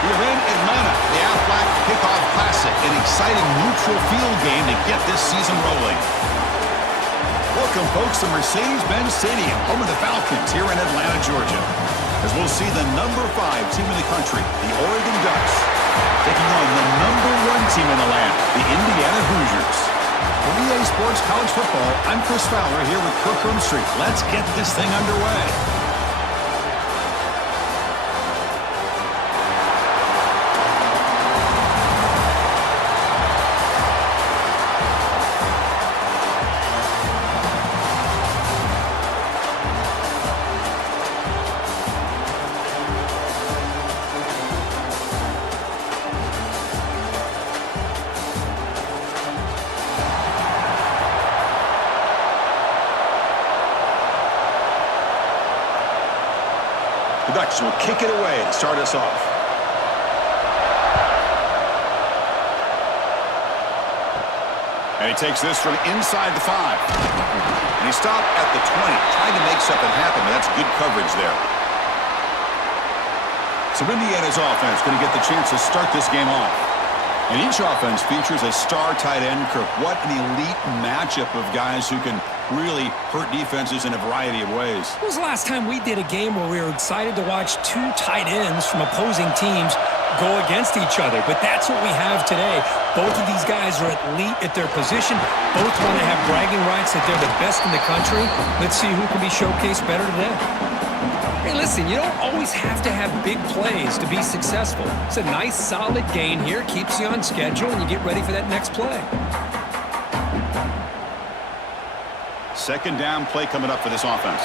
Here in Atlanta, the Aflac Kickoff Classic, an exciting neutral field game to get this season rolling. Welcome, folks, to Mercedes-Benz Stadium, home of the Falcons here in Atlanta, Georgia. As we'll see the number 5 team in the country, the Oregon Ducks, taking on the number 1 team in the land, the Indiana Hoosiers. For EA Sports College Football, I'm Chris Fowler here with Kirk Street. Let's get this thing underway. The Ducks will kick it away to start us off. And he takes this from inside the 5. And he stopped at the 20, trying to make something happen, but that's good coverage there. So Indiana's offense going to get the chance to start this game off. And each offense features a star tight end. Kirk, what an elite matchup of guys who can really hurt defenses in a variety of ways. When was the last time we did a game where we were excited to watch 2 tight ends from opposing teams go against each other? But that's what we have today. Both of these guys are elite at their position. Both want to have bragging rights that they're the best in the country. Let's see who can be showcased better today. Hey, listen, you don't always have to have big plays to be successful. It's a nice, solid gain here. Keeps you on schedule, and you get ready for that next play. Second down play coming up for this offense.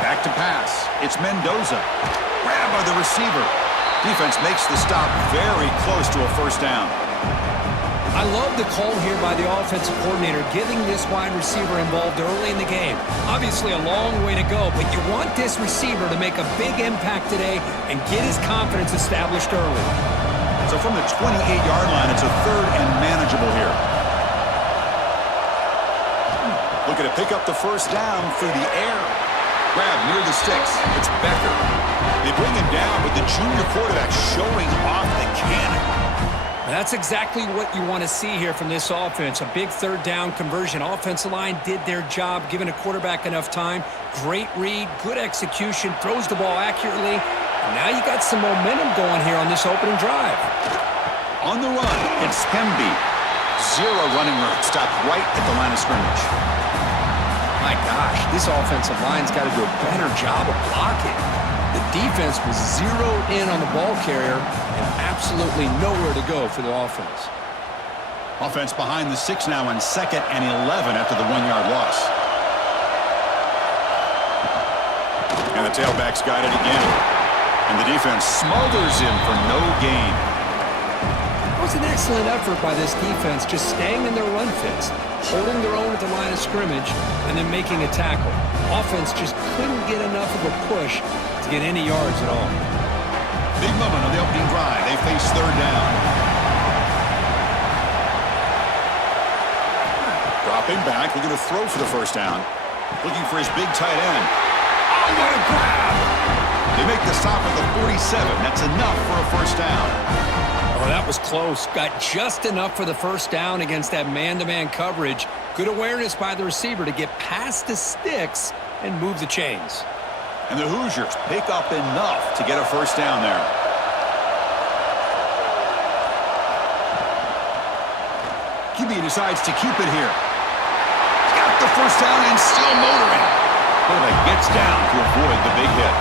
Back to pass. It's Mendoza. Grab by the receiver. Defense makes the stop very close to a first down. I love the call here by the offensive coordinator, getting this wide receiver involved early in the game. Obviously a long way to go, but you want this receiver to make a big impact today and get his confidence established early. So from the 28-yard line, it's a third and manageable here. Looking to pick up the first down through the air. Grab near the sticks. It's Becker. They bring him down with the junior quarterback showing off the cannon. That's exactly what you want to see here from this offense. A big third down conversion. Offensive line did their job, giving a quarterback enough time. Great read, good execution, throws the ball accurately. And now you got some momentum going here on this opening drive. On the run, it's Pemby. 0 running room. Stopped right at the line of scrimmage. My gosh, this offensive line's got to do a better job of blocking. The defense was zeroed in on the ball carrier and absolutely nowhere to go for the offense. Offense behind the 6 now on 2nd and 11 after the 1-yard loss. And the tailback's got it again. And the defense smothers him for no gain. It was an excellent effort by this defense, just staying in their run fits, holding their own at the line of scrimmage, and then making a tackle. Offense just couldn't get enough of a push to get any yards at all. Big moment on the opening drive. They face third down. Dropping back, looking to throw for the first down. Looking for his big tight end. Oh, what a grab! They make the stop at the 47. That's enough for a first down. Oh, that was close. Got just enough for the first down against that man-to-man coverage. Good awareness by the receiver to get past the sticks and move the chains. And the Hoosiers pick up enough to get a first down there. QB decides to keep it here. Got the first down and still motoring. Quarterback gets down to avoid the big hit.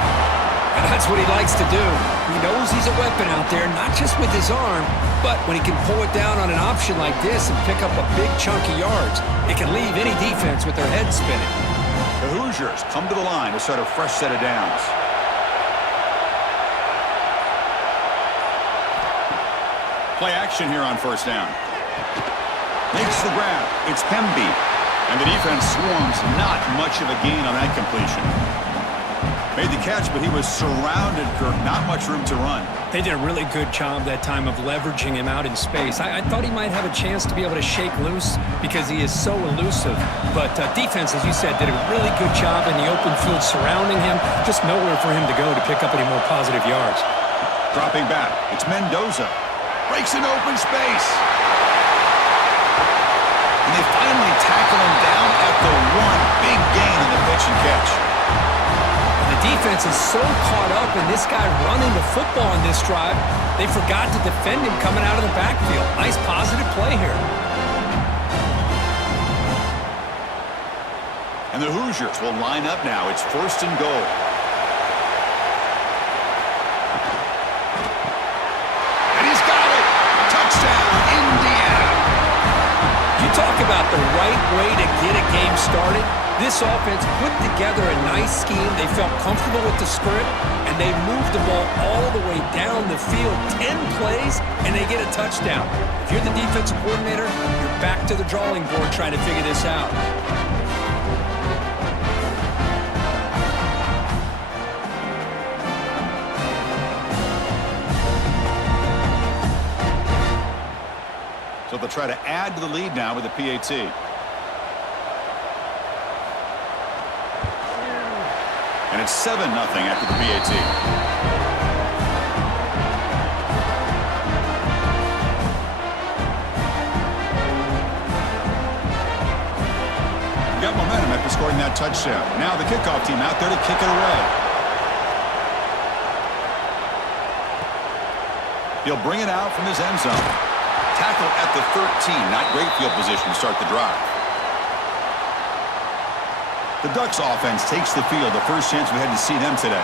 And that's what he likes to do. He knows he's a weapon out there, not just with his arm, but when he can pull it down on an option like this and pick up a big chunk of yards, it can leave any defense with their head spinning. The Hoosiers come to the line to start a fresh set of downs. Play action here on first down. Makes the grab. It's Pemby. And the defense swarms. Not much of a gain on that completion. Made the catch, but he was surrounded, Kirk. Not much room to run. They did a really good job that time of leveraging him out in space. I thought he might have a chance to be able to shake loose because he is so elusive. But defense, as you said, did a really good job in the open field surrounding him. Just nowhere for him to go to pick up any more positive yards. Dropping back, it's Mendoza. Breaks an open space. And they finally tackle him down at the one. Big gain in the pitch and catch. The defense is so caught up in this guy running the football on this drive, they forgot to defend him coming out of the backfield. Nice positive play here. And the Hoosiers will line up now. It's 1st and goal. And he's got it. Touchdown, Indiana. You talk about the right way to get a game started. This offense put together a nice scheme. They felt comfortable with the script, and they moved the ball all the way down the field. 10 plays, and they get a touchdown. If you're the defensive coordinator, you're back to the drawing board trying to figure this out. So they'll try to add to the lead now with the PAT. And it's 7-0 after the PAT. Got momentum after scoring that touchdown. Now the kickoff team out there to kick it away. He'll bring it out from his end zone. Tackle at the 13. Not great field position to start the drive. The Ducks offense takes the field, the first chance we had to see them today.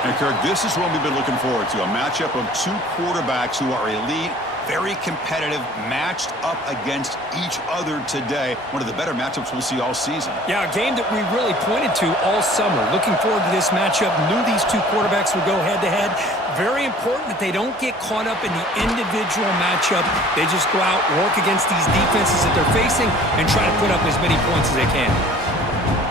And Kirk, this is what we've been looking forward to, a matchup of two quarterbacks who are elite, very competitive, matched up against each other today. One of the better matchups we'll see all season. Yeah, a game that we really pointed to all summer. Looking forward to this matchup. Knew these two quarterbacks would go head-to-head. Very important that they don't get caught up in the individual matchup. They just go out, work against these defenses that they're facing, and try to put up as many points as they can.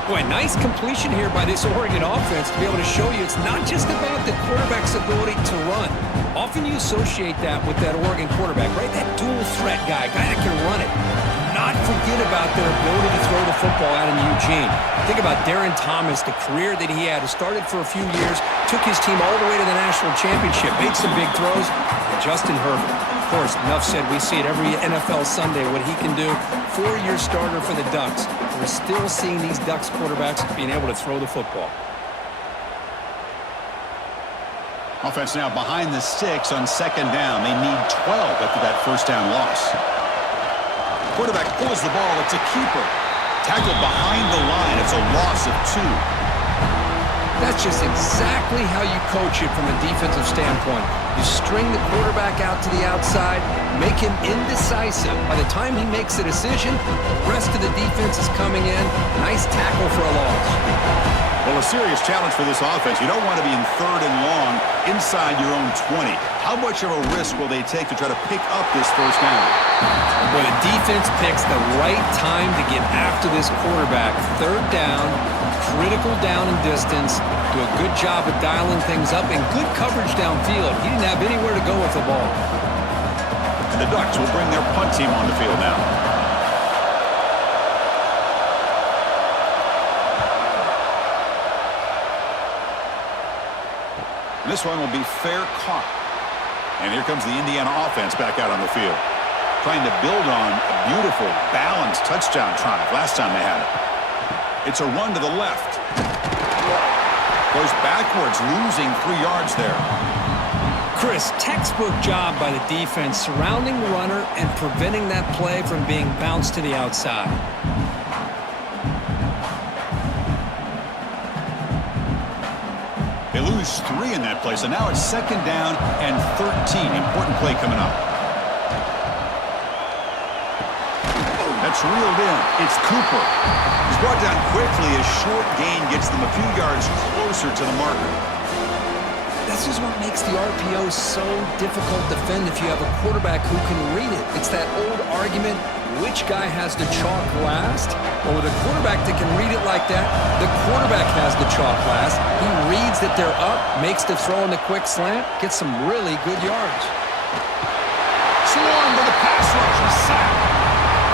Boy, nice completion here by this Oregon offense to be able to show you it's not just about the quarterback's ability to run. Often you associate that with that Oregon quarterback, right? That dual threat guy that can run it. Do not forget about their ability to throw the football out in Eugene. Think about Darren Thomas, the career that he had. He started for a few years, took his team all the way to the national championship, made some big throws. And Justin Herbert, of course, enough said, we see it every NFL Sunday what he can do. 4-year starter for the Ducks. We're still seeing these Ducks quarterbacks being able to throw the football. Offense now behind the sticks on 2nd down. They need 12 after that first down loss. Quarterback pulls the ball. It's a keeper. Tackled behind the line. It's a loss of 2. That's just exactly how you coach it from a defensive standpoint. You string the quarterback out to the outside, make him indecisive. By the time he makes a decision, the rest of the defense is coming in. Nice tackle for a loss. Well, a serious challenge for this offense. You don't want to be in 3rd and long inside your own 20. How much of a risk will they take to try to pick up this first down? Well, the defense picks the right time to get after this quarterback. 3rd down, critical down and distance. Do a good job of dialing things up and good coverage downfield. He didn't have anywhere to go with the ball. And the Ducks will bring their punt team on the field now. This one will be fair caught. And here comes the Indiana offense back out on the field. Trying to build on a beautiful, balanced touchdown drive last time they had it. It's a run to the left. Goes backwards, losing 3 yards there. Chris, textbook job by the defense surrounding the runner and preventing that play from being bounced to the outside. They lose 3 in that play, so now it's 2nd down and 13. Important play coming up. That's reeled in. It's Cooper. He's brought down quickly. A short gain gets them a few yards closer to the marker. This is what makes the RPO so difficult to defend if you have a quarterback who can read it. It's that old argument, which guy has the chalk last? Well, with a quarterback that can read it like that, the quarterback has the chalk last. He reads that they're up, makes the throw in the quick slant, gets some really good yards. Swarmed with a pass rush, a sack.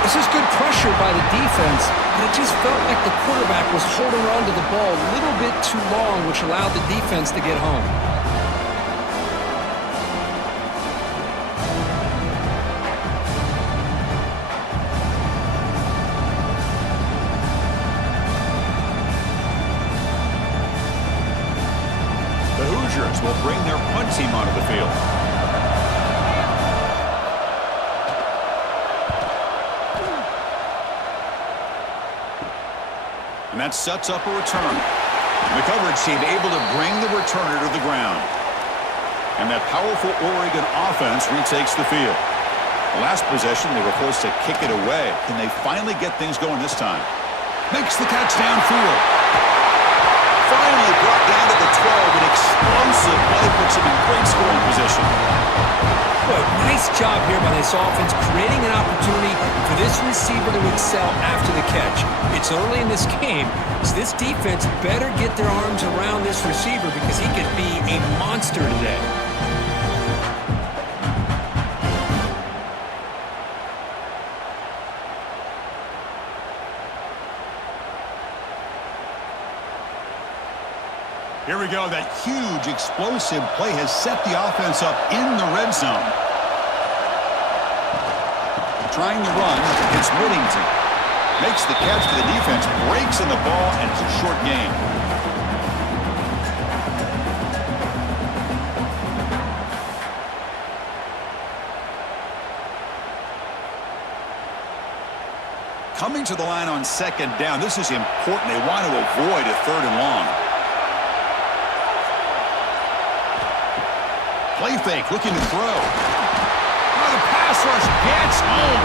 This is good pressure by the defense, but it just felt like the quarterback was holding on to the ball a little bit too long, which allowed the defense to get home. The Hoosiers will bring their punt team onto the field. And that sets up a return. The coverage team able to bring the returner to the ground. And that powerful Oregon offense retakes the field. The last possession, they were forced to kick it away. Can they finally get things going this time? Makes the catch downfield. Finally brought down to the 12. An explosive play puts him in great scoring position. Boy, nice job here by this offense, creating an opportunity for this receiver to excel after the catch. It's early in this game, so this defense better get their arms around this receiver because he could be a monster today. Here we go. That huge, explosive play has set the offense up in the red zone. Trying to run, it's Whittington. Makes the catch for the defense, breaks in the ball, and it's a short gain. Coming to the line on second down, this is important. They want to avoid a third and long. Play fake, looking to throw. Oh, the pass rush gets home.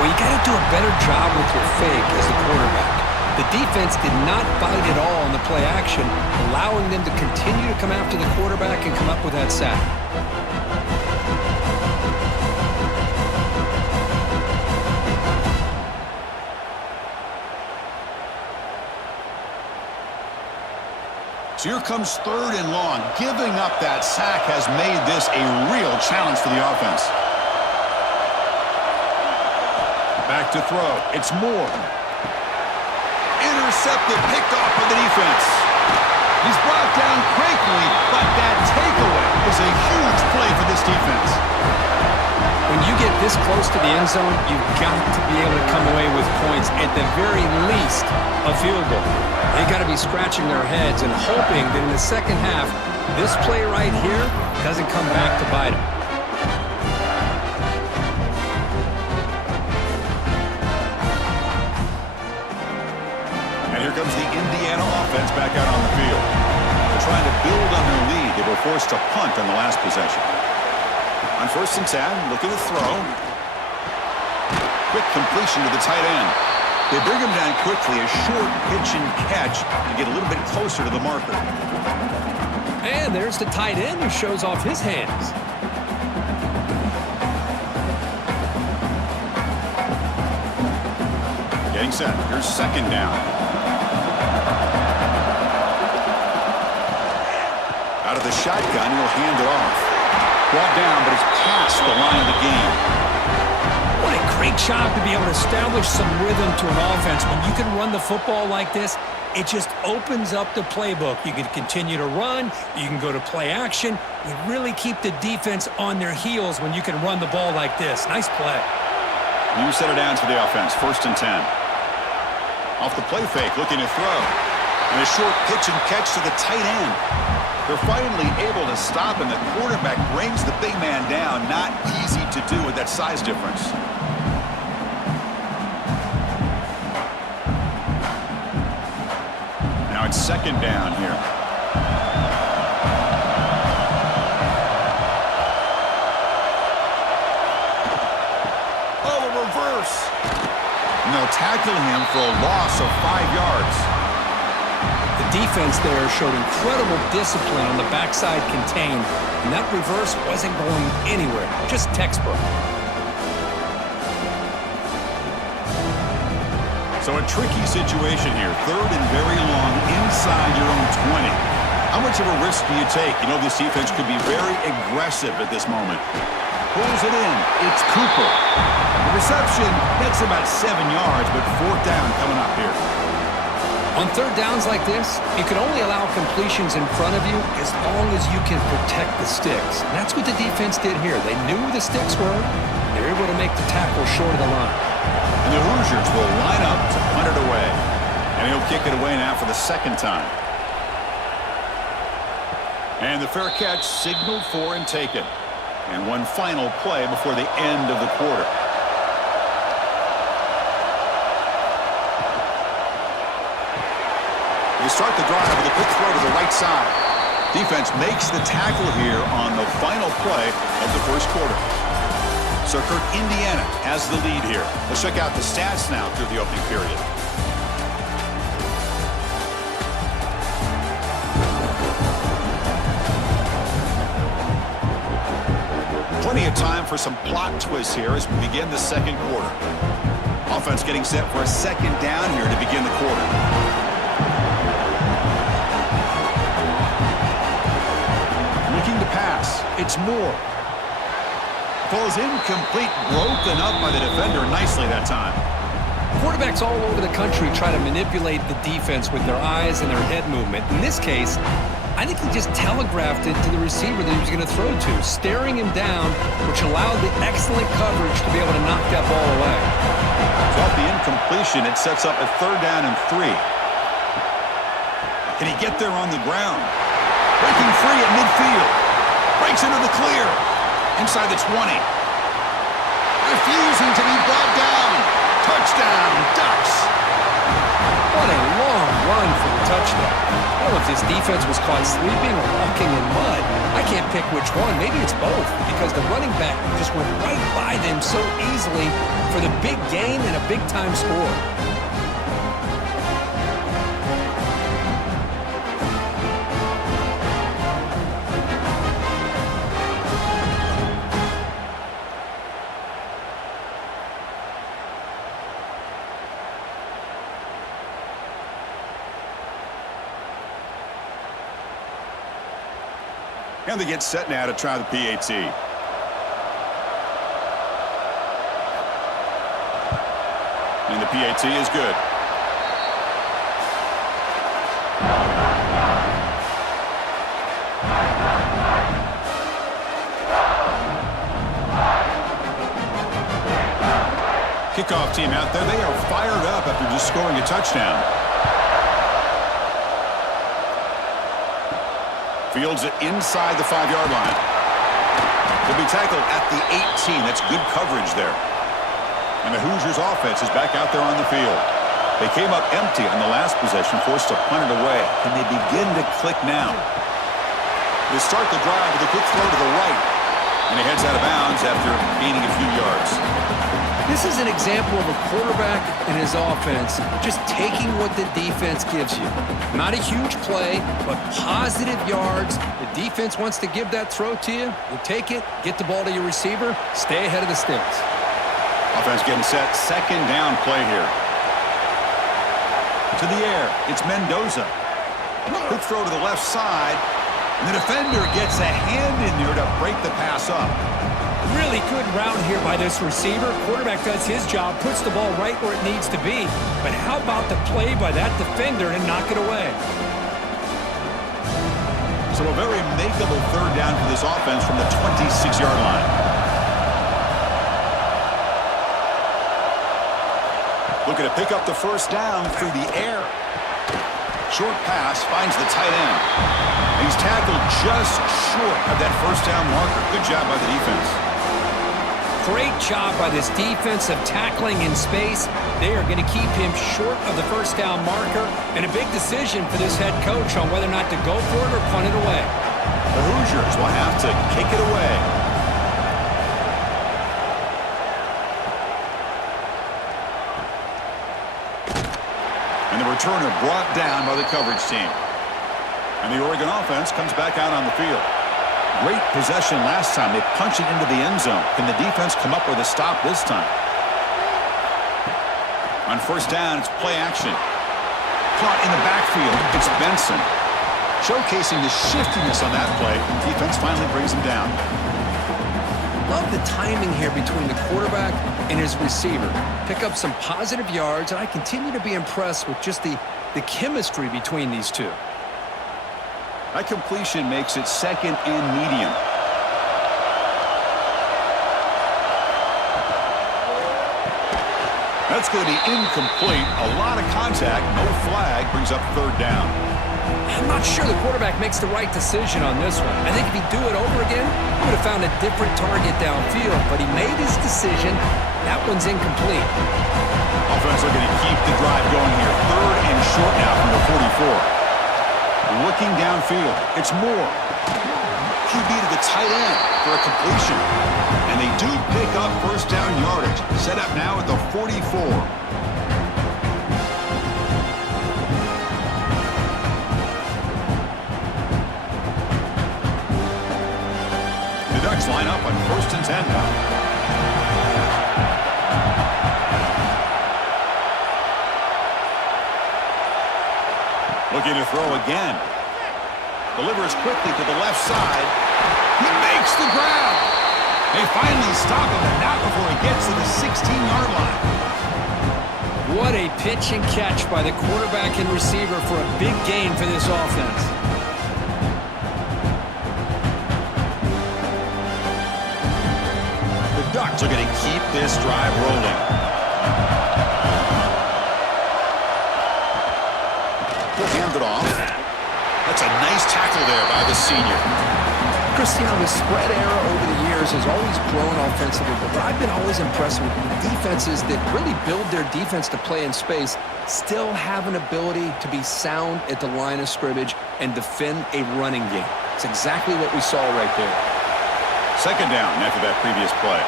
Well, you got to do a better job with your fake as the quarterback. The defense did not bite at all in the play action, allowing them to continue to come after the quarterback and come up with that sack. So here comes third and long. Giving up that sack has made this a real challenge for the offense. Back to throw. It's Moore. Intercepted, picked off by the defense. He's brought down quickly, but that takeaway is a huge play for this defense. When you get this close to the end zone, you've got to be able to come away with points, at the very least, a field goal. They got to be scratching their heads and hoping that in the second half, this play right here doesn't come back to bite them. And here comes the Indiana offense back out on the field. They're trying to build on their lead. They were forced to punt on the last possession. On 1st and 10, look at the throw. Quick completion to the tight end. They bring him down quickly, a short pitch and catch to get a little bit closer to the marker. And there's the tight end who shows off his hands. Getting set. Here's second down. Out of the shotgun, he'll hand it off. Brought down, but it's past the line of the game. What a great job to be able to establish some rhythm to an offense. When you can run the football like this, it just opens up the playbook. You can continue to run. You can go to play action. You really keep the defense on their heels when you can run the ball like this. Nice play. You set it down to the offense. 1st and 10. Off the play fake, looking to throw. And a short pitch and catch to the tight end. They're finally able to stop, and the quarterback brings the big man down. Not easy to do with that size difference. Now it's second down here. Oh, a reverse. And they'll tackle him for a loss of 5 yards. The defense there showed incredible discipline on the backside contained, and that reverse wasn't going anywhere, just textbook. So a tricky situation here. Third and very long inside your own 20. How much of a risk do you take? You know this defense could be very aggressive at this moment. Pulls it in. It's Cooper. The reception gets about 7 yards, but fourth down coming up here. On third downs like this, you can only allow completions in front of you as long as you can protect the sticks. And that's what the defense did here. They knew where the sticks were, and they were able to make the tackle short of the line. And the Hoosiers will line up to punt it away. And he'll kick it away now for the second time. And the fair catch signaled for and taken. And one final play before the end of the quarter. They start the drive with a quick throw to the right side. Defense makes the tackle here on the final play of the first quarter. So Kirk, Indiana has the lead here. Let's check out the stats now through the opening period. Plenty of time for some plot twists here as we begin the second quarter. Offense getting set for a second down here to begin the quarter. Looking to pass. It's Moore. Falls incomplete, broken up by the defender nicely that time. Quarterbacks all over the country try to manipulate the defense with their eyes and their head movement. In this case, I think he just telegraphed it to the receiver that he was going to throw to, staring him down, which allowed the excellent coverage to be able to knock that ball away. So off the incompletion, it sets up a third down and 3. Can he get there on the ground? Breaking free at midfield. Breaks into the clear. Inside the 20. Refusing to be brought down. Touchdown, Ducks. What a long run for the touchdown. I don't know if this defense was caught sleeping or walking in mud. I can't pick which one. Maybe it's both, because the running back just went right by them so easily for the big gain and a big-time score. And they get set now to try the PAT. And the PAT is good. Kickoff team out there. They are fired up after just scoring a touchdown. Fields it inside the 5-yard line. He'll be tackled at the 18. That's good coverage there. And the Hoosiers offense is back out there on the field. They came up empty on the last possession, forced to punt it away. Can they begin to click now? They start the drive with a quick throw to the right. And he heads out of bounds after gaining a few yards. This is an example of a quarterback and his offense just taking what the defense gives you. Not a huge play, but positive yards. The defense wants to give that throw to you. You take it, get the ball to your receiver, stay ahead of the sticks. Offense getting set. Second down play here. To the air. It's Mendoza. Quick throw to the left side. And the defender gets a hand in there to break the pass up. Really good route here by this receiver. Quarterback does his job, puts the ball right where it needs to be. But how about the play by that defender to knock it away? So a very makeable third down for this offense from the 26-yard line. Looking to pick up the first down through the air. Short pass finds the tight end. He's tackled just short of that first down marker. Good job by the defense. Great job by this defense of tackling in space. They are going to keep him short of the first down marker, and a big decision for this head coach on whether or not to go for it or punt it away. The Hoosiers will have to kick it away. And the returner brought down by the coverage team. And the Oregon offense comes back out on the field. Great possession last time. They punch it into the end zone. Can the defense come up with a stop this time? On first down, it's play action. Caught in the backfield, it's Benson. Showcasing the shiftiness on that play. Defense finally brings him down. Love the timing here between the quarterback and his receiver. Pick up some positive yards, and I continue to be impressed with just the chemistry between these two. That completion makes it second and medium. That's going to be incomplete. A lot of contact, no flag, brings up third down. I'm not sure the quarterback makes the right decision on this one. I think if he'd do it over again, he would have found a different target downfield, but he made his decision. That one's incomplete. Offense looking to keep the drive going here. Third and short now from the 44. Looking downfield, it's Moore. QB to the tight end for a completion. And they do pick up first down yardage. Set up now at the 44. The Ducks line up on first and 10 now. Looking to throw again. Delivers quickly to the left side. He makes the grab. They finally stop him, and not before he gets to the 16-yard line. What a pitch and catch by the quarterback and receiver for a big gain for this offense. The Ducks are going to keep this drive rolling. He'll hand it off. That's a nice tackle there by the senior. Cristiano, the spread era over the years has always grown offensively, but I've been always impressed with defenses that really build their defense to play in space, still have an ability to be sound at the line of scrimmage and defend a running game. It's exactly what we saw right there. Second down after that previous play.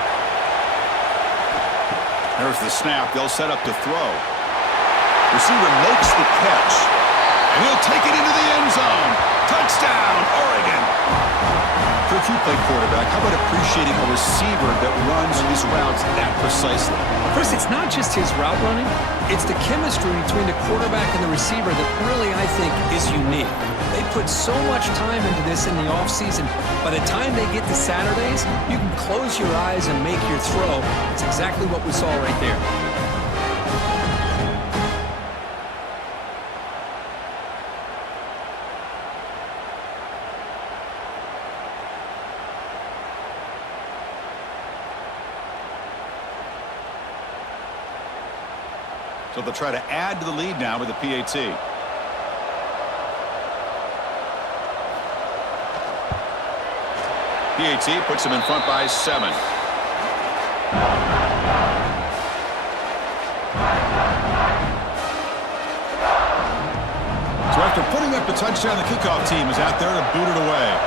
There's the snap. They'll set up to throw. Receiver makes the catch. And he'll take it into the end zone. Touchdown, Oregon. Coach, you play quarterback. How about appreciating a receiver that runs his routes that precisely? Chris, it's not just his route running. It's the chemistry between the quarterback and the receiver that really, I think, is unique. They put so much time into this in the offseason. By the time they get to Saturdays, you can close your eyes and make your throw. It's exactly what we saw right there. So they'll try to add to the lead now with the PAT. PAT puts them in front by 7. So after putting up the touchdown, the kickoff team is out there to boot it away.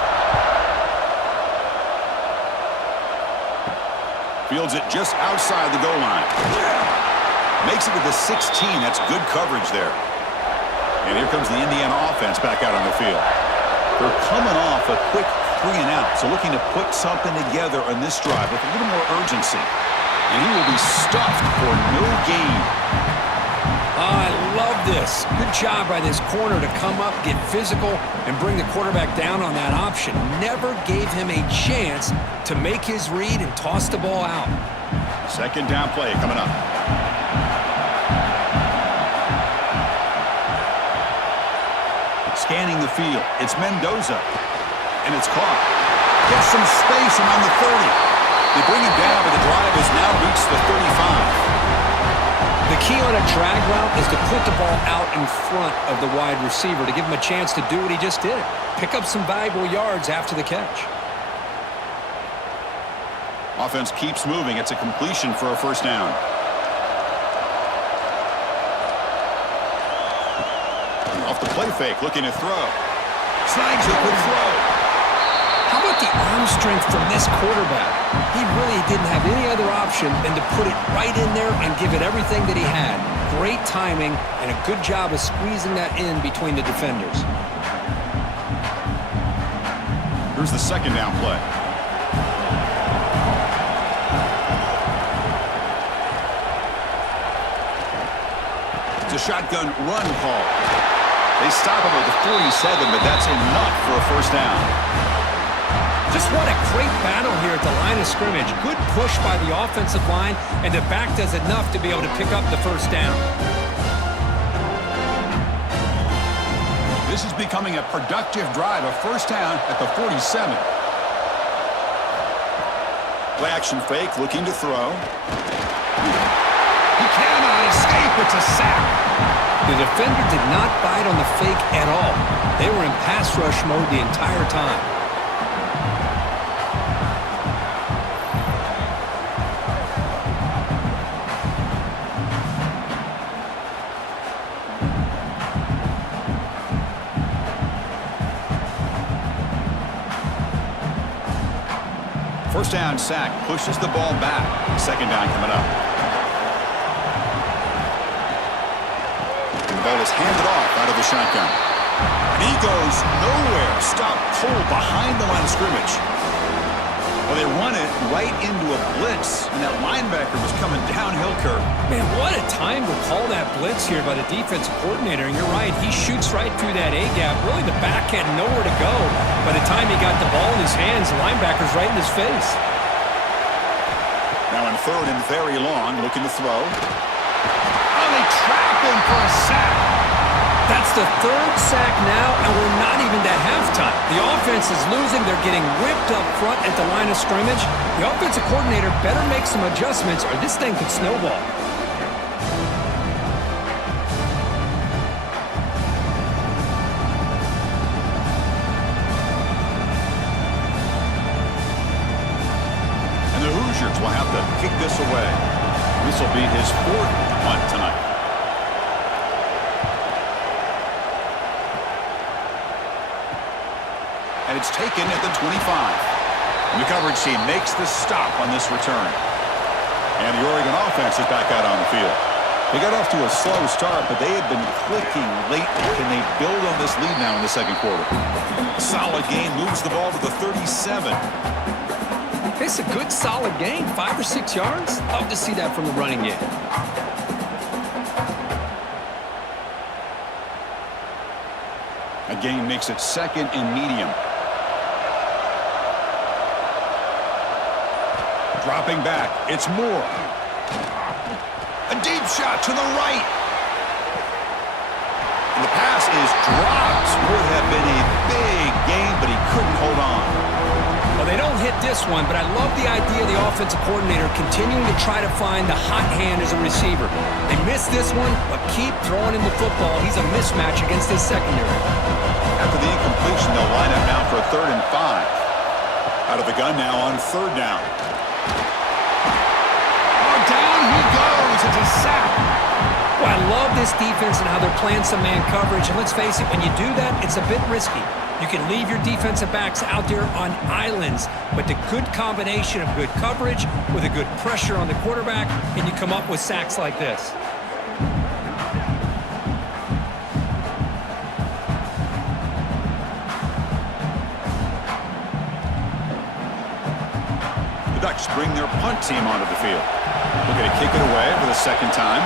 Fields it just outside the goal line. Makes it to the 16. That's good coverage there. And here comes the Indiana offense back out on the field. They're coming off a quick 3 and out, so looking to put something together on this drive with a little more urgency. And he will be stuffed for no gain. I love this. Good job by this corner to come up, get physical, and bring the quarterback down on that option. Never gave him a chance to make his read and toss the ball out. Second down play coming up. Scanning the field. It's Mendoza. And it's caught. Gets some space around the 30. They bring him down, but the drive has now reached the 35. The key on a drag route is to put the ball out in front of the wide receiver to give him a chance to do what he just did. Pick up some valuable yards after the catch. Offense keeps moving. It's a completion for a first down. Off the play fake, looking to throw. Snags a good throw. How about the arm strength from this quarterback? He really didn't have any other option than to put it right in there and give it everything that he had. Great timing and a good job of squeezing that in between the defenders. Here's the second down play. It's a shotgun run call. They stop him at the 47, but that's enough for a first down. Just what a great battle here at the line of scrimmage. Good push by the offensive line, and the back does enough to be able to pick up the first down. This is becoming a productive drive, a first down at the 47. Play action fake, looking to throw. He cannot escape. It's a sack. The defender did not bite on the fake at all. They were in pass rush mode the entire time. First down sack, pushes the ball back. Second down coming up. The ball is handed off out of the shotgun. And he goes nowhere. Stop cold behind the line of scrimmage. Well, they run it right into a blitz, and that linebacker was coming downhill curve. Man, what a time to call that blitz here by the defensive coordinator. And you're right, he shoots right through that A-gap. Really, the back had nowhere to go. By the time he got the ball in his hands, the linebacker's right in his face. Now in third and very long, looking to throw. Oh, they trap him for a sack. That's the third sack now, and we're not even at halftime. The offense is losing. They're getting whipped up front at the line of scrimmage. The offensive coordinator better make some adjustments, or this thing could snowball. And the Hoosiers will have to kick this away. This will be his fourth punt tonight. And it's taken at the 25. And the coverage team makes the stop on this return. And the Oregon offense is back out on the field. They got off to a slow start, but they had been clicking lately. Can they build on this lead now in the second quarter? Solid game, moves the ball to the 37. It's a good, solid game. 5 or 6 yards. Love to see that from the running game. A game makes it second and medium. Dropping back, it's Moore. A deep shot to the right. And the pass is dropped. Would have been a big game, but he couldn't hold on. Well, they don't hit this one, but I love the idea of the offensive coordinator continuing to try to find the hot hand as a receiver. They missed this one, but keep throwing him the football. He's a mismatch against his secondary. After the incompletion, they'll line up now for a 3rd and 5. Out of the gun now on 3rd down. Down he goes. It's a sack. Well, I love this defense and how they're playing some man coverage. And let's face it, when you do that, it's a bit risky. You can leave your defensive backs out there on islands, but the good combination of good coverage with a good pressure on the quarterback, and you come up with sacks like this. The Ducks bring their punt team onto the field. We're going to kick it away for the second time.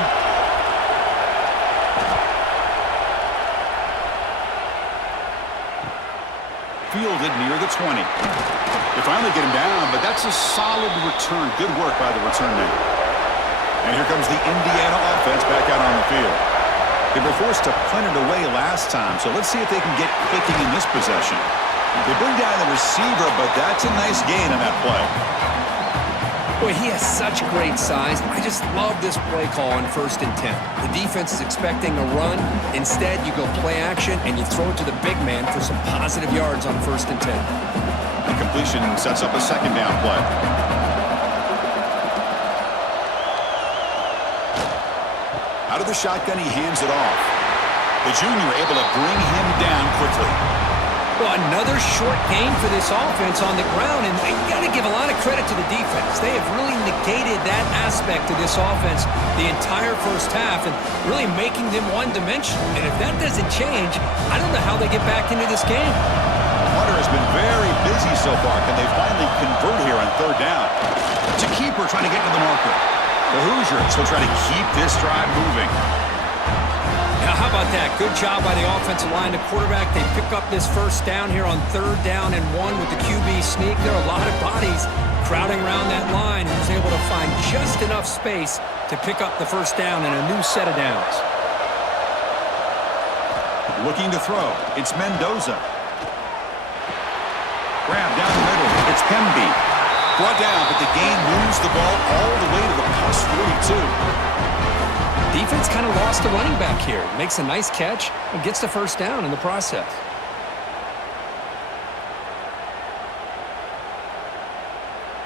Fielded near the 20. They finally get him down, but that's a solid return. Good work by the return man. And here comes the Indiana offense back out on the field. They were forced to punt it away last time, so let's see if they can get clicking in this possession. They bring down the receiver, but that's a nice gain on that play. Boy, he has such great size. I just love this play call on 1st and 10. The defense is expecting a run. Instead, you go play action, and you throw it to the big man for some positive yards on 1st and 10. The completion sets up a 2nd down play. Out of the shotgun, he hands it off. The junior able to bring him down quickly. Well, another short game for this offense on the ground, and you got to give a lot of credit to the defense. They have really negated that aspect of this offense the entire first half and really making them one-dimensional. And if that doesn't change, I don't know how they get back into this game. Hunter has been very busy so far. Can they finally convert here on 3rd down? It's a keeper trying to get to the marker. The Hoosiers will try to keep this drive moving. how about that? Good job by the offensive line. The quarterback, they pick up this first down here on 3rd down and 1 with the QB sneak. There are a lot of bodies crowding around that line, and was able to find just enough space to pick up the first down in a new set of downs. Looking to throw. It's Mendoza. Grab down the middle. It's Pemby. Brought down, but the gain moves the ball all the way to the +42. Defense kind of lost the running back here. Makes a nice catch and gets the first down in the process.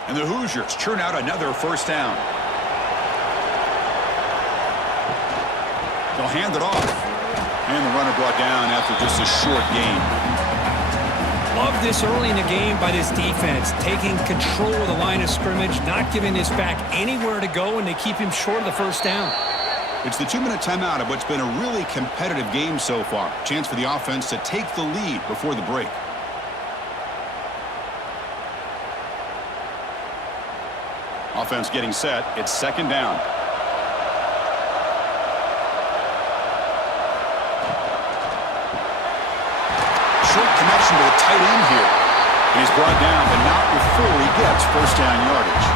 And the Hoosiers churn out another first down. They'll hand it off. And the runner brought down after just a short gain. Love this early in the game by this defense, taking control of the line of scrimmage, not giving this back anywhere to go, and they keep him short of the first down. It's the 2-minute timeout of what's been a really competitive game so far. Chance for the offense to take the lead before the break. Offense getting set. It's 2nd down. Short connection to the tight end here. And he's brought down, but not before he gets first down yardage.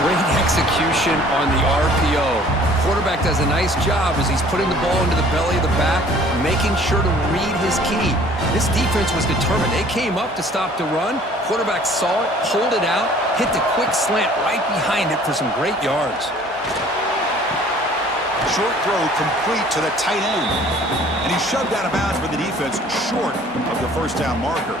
Great execution on the RPO. Quarterback does a nice job as he's putting the ball into the belly of the back, making sure to read his key. This defense was determined. They came up to stop the run. Quarterback saw it, pulled it out, hit the quick slant right behind it for some great yards. Short throw complete to the tight end. And he's shoved out of bounds by the defense short of the first down marker.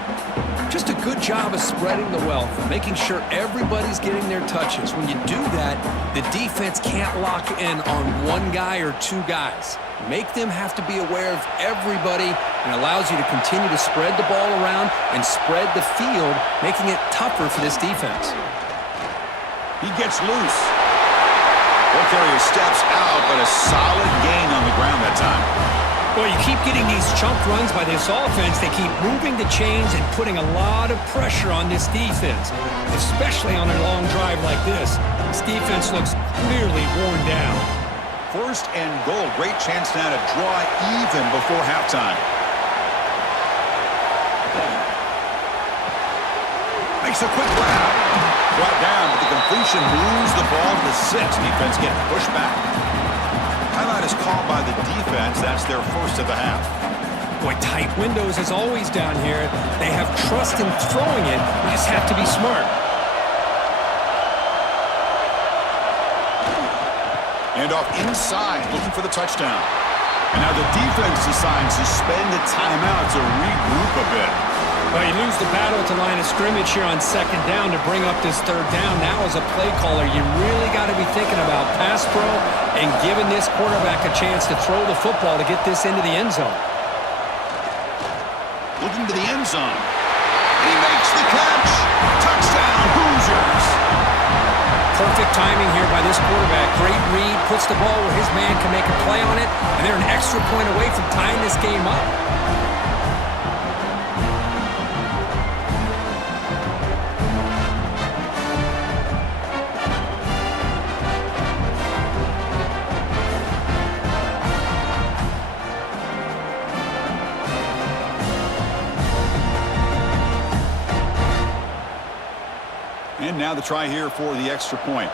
Just a good job of spreading the wealth, making sure everybody's getting their touches. When you do that, the defense can't lock in on one guy or two guys. Make them have to be aware of everybody, and allows you to continue to spread the ball around and spread the field, making it tougher for this defense. He gets loose. Ball carrier steps out, but a solid gain on the ground that time. Well, you keep getting these chunk runs by this offense. They keep moving the chains and putting a lot of pressure on this defense, especially on a long drive like this. This defense looks clearly worn down. 1st and goal. Great chance now to draw even before halftime. Makes a quick grab. Brought down, but the completion moves the ball to the 6. Defense getting pushed back. Timeout is called by the defense. That's their first of the half. Boy, tight windows as always down here. They have trust in throwing it. You just have to be smart. And off inside, looking for the touchdown. And now the defense decides to suspend the timeout to regroup a bit. Well, you lose the battle at the line of scrimmage here on 2nd down to bring up this 3rd down. Now as a play caller, you really got to be thinking about pass pro and giving this quarterback a chance to throw the football to get this into the end zone. Looking to the end zone. He makes the catch. Touchdown, Hoosiers. Perfect timing here by this quarterback. Great read, puts the ball where his man can make a play on it, and they're an extra point away from tying this game up. And now the try here for the extra point.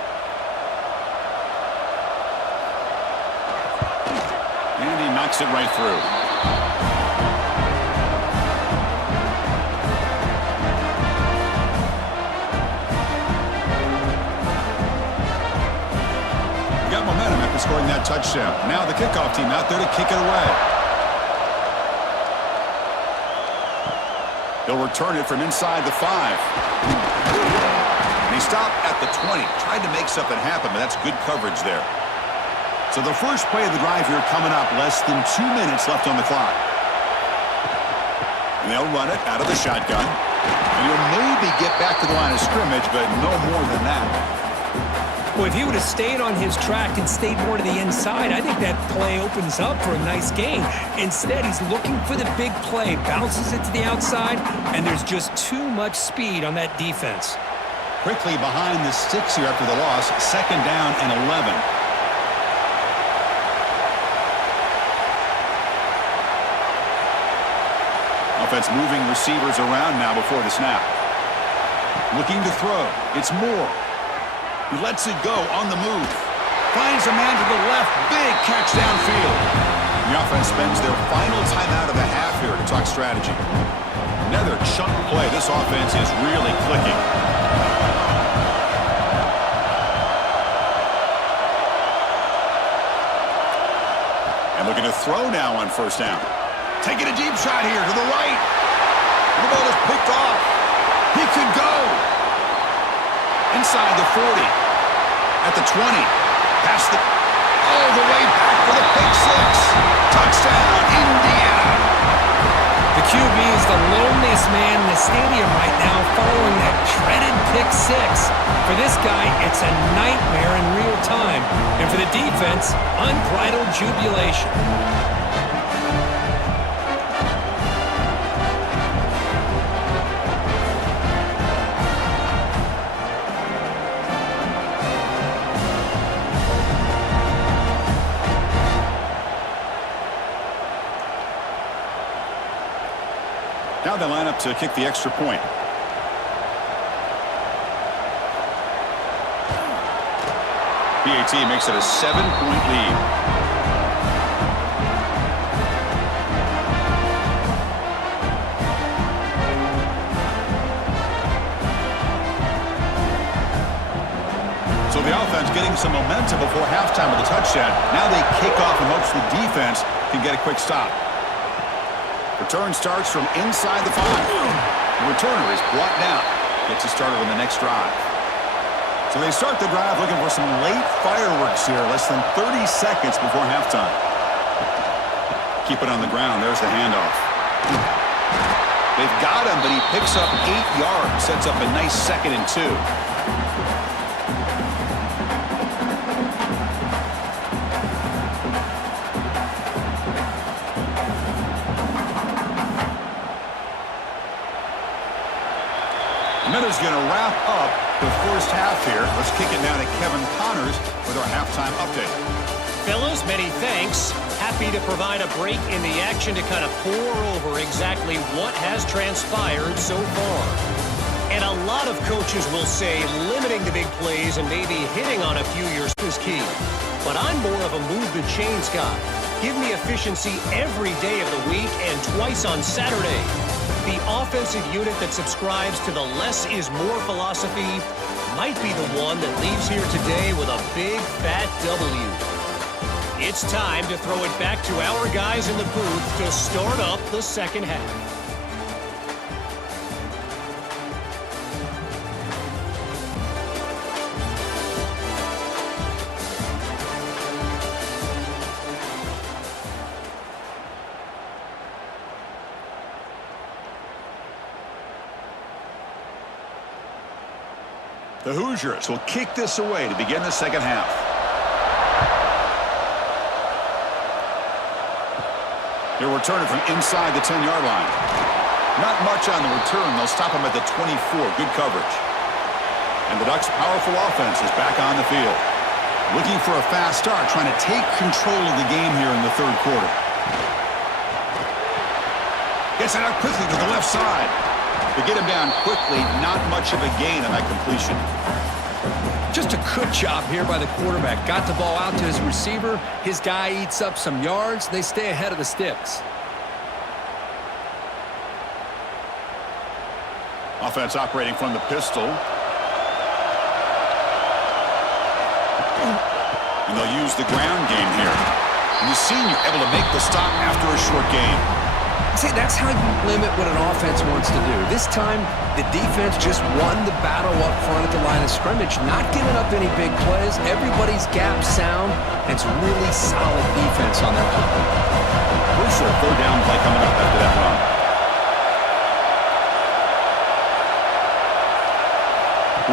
And he knocks it right through. Got momentum after scoring that touchdown. Now the kickoff team out there to kick it away. He'll return it from inside the 5. He stopped at the 20. Tried to make something happen, but that's good coverage there. So the first play of the drive here coming up. Less than 2 minutes left on the clock. And they'll run it out of the shotgun. And he'll maybe get back to the line of scrimmage, but no more than that. Well, if he would have stayed on his track and stayed more to the inside, I think that play opens up for a nice gain. Instead, he's looking for the big play, bounces it to the outside, and there's just too much speed on that defense. Quickly behind the sticks here after the loss. 2nd down and 11. offense moving receivers around now before the snap. Looking to throw. It's Moore. He lets it go on the move. Finds a man to the left. Big catch downfield. The offense spends their final timeout of the half here to talk strategy. Another chunk play. This offense is really clicking. And looking to throw now on first down. Taking a deep shot here to the right. And the ball is picked off. He could go. Inside the 40. At the 20. Past the... all the way back for the pick six. Touchdown, Indiana. The QB is the loneliest man in the stadium right now following that dreaded pick six. For this guy, it's a nightmare in real time. And for the defense, unbridled jubilation. Now they line up to kick the extra point. PAT makes it a 7-point lead. So the offense getting some momentum before halftime with a touchdown. Now they kick off in hopes the defense can get a quick stop. Return starts from inside the 5. The returner is brought down. Gets us started on the next drive. So they start the drive looking for some late fireworks here. Less than 30 seconds before halftime. Keep it on the ground. There's the handoff. They've got him, but he picks up 8 yards. Sets up a nice 2nd and 2. Miller's going to wrap up the first half here. Let's kick it down to Kevin Connors with our halftime update. Fellas, many thanks. Happy to provide a break in the action to kind of pour over exactly what has transpired so far. And a lot of coaches will say limiting the big plays and maybe hitting on a few years is key. But I'm more of a move the chains guy. Give me efficiency every day of the week and twice on Saturday. The offensive unit that subscribes to the less is more philosophy might be the one that leaves here today with a big fat W. It's time to throw it back to our guys in the booth to start up the second half. The Hoosiers will kick this away to begin the second half. They're returning from inside the 10-yard line. Not much on the return. They'll stop him at the 24. Good coverage. And the Ducks' powerful offense is back on the field. Looking for a fast start, trying to take control of the game here in the third quarter. Gets it out quickly to the left side. To get him down quickly, not much of a gain on that completion. Just a good job here by the quarterback. Got the ball out to his receiver. His guy eats up some yards. They stay ahead of the sticks. Offense operating from the pistol. And they'll use the ground game here. And the senior able to make the stop after a short gain. See, that's how you limit what an offense wants to do. This time, the defense just won the battle up front at the line of scrimmage, not giving up any big plays. Everybody's gap sound, and it's really solid defense on their part. Crucial third down play coming up after that run.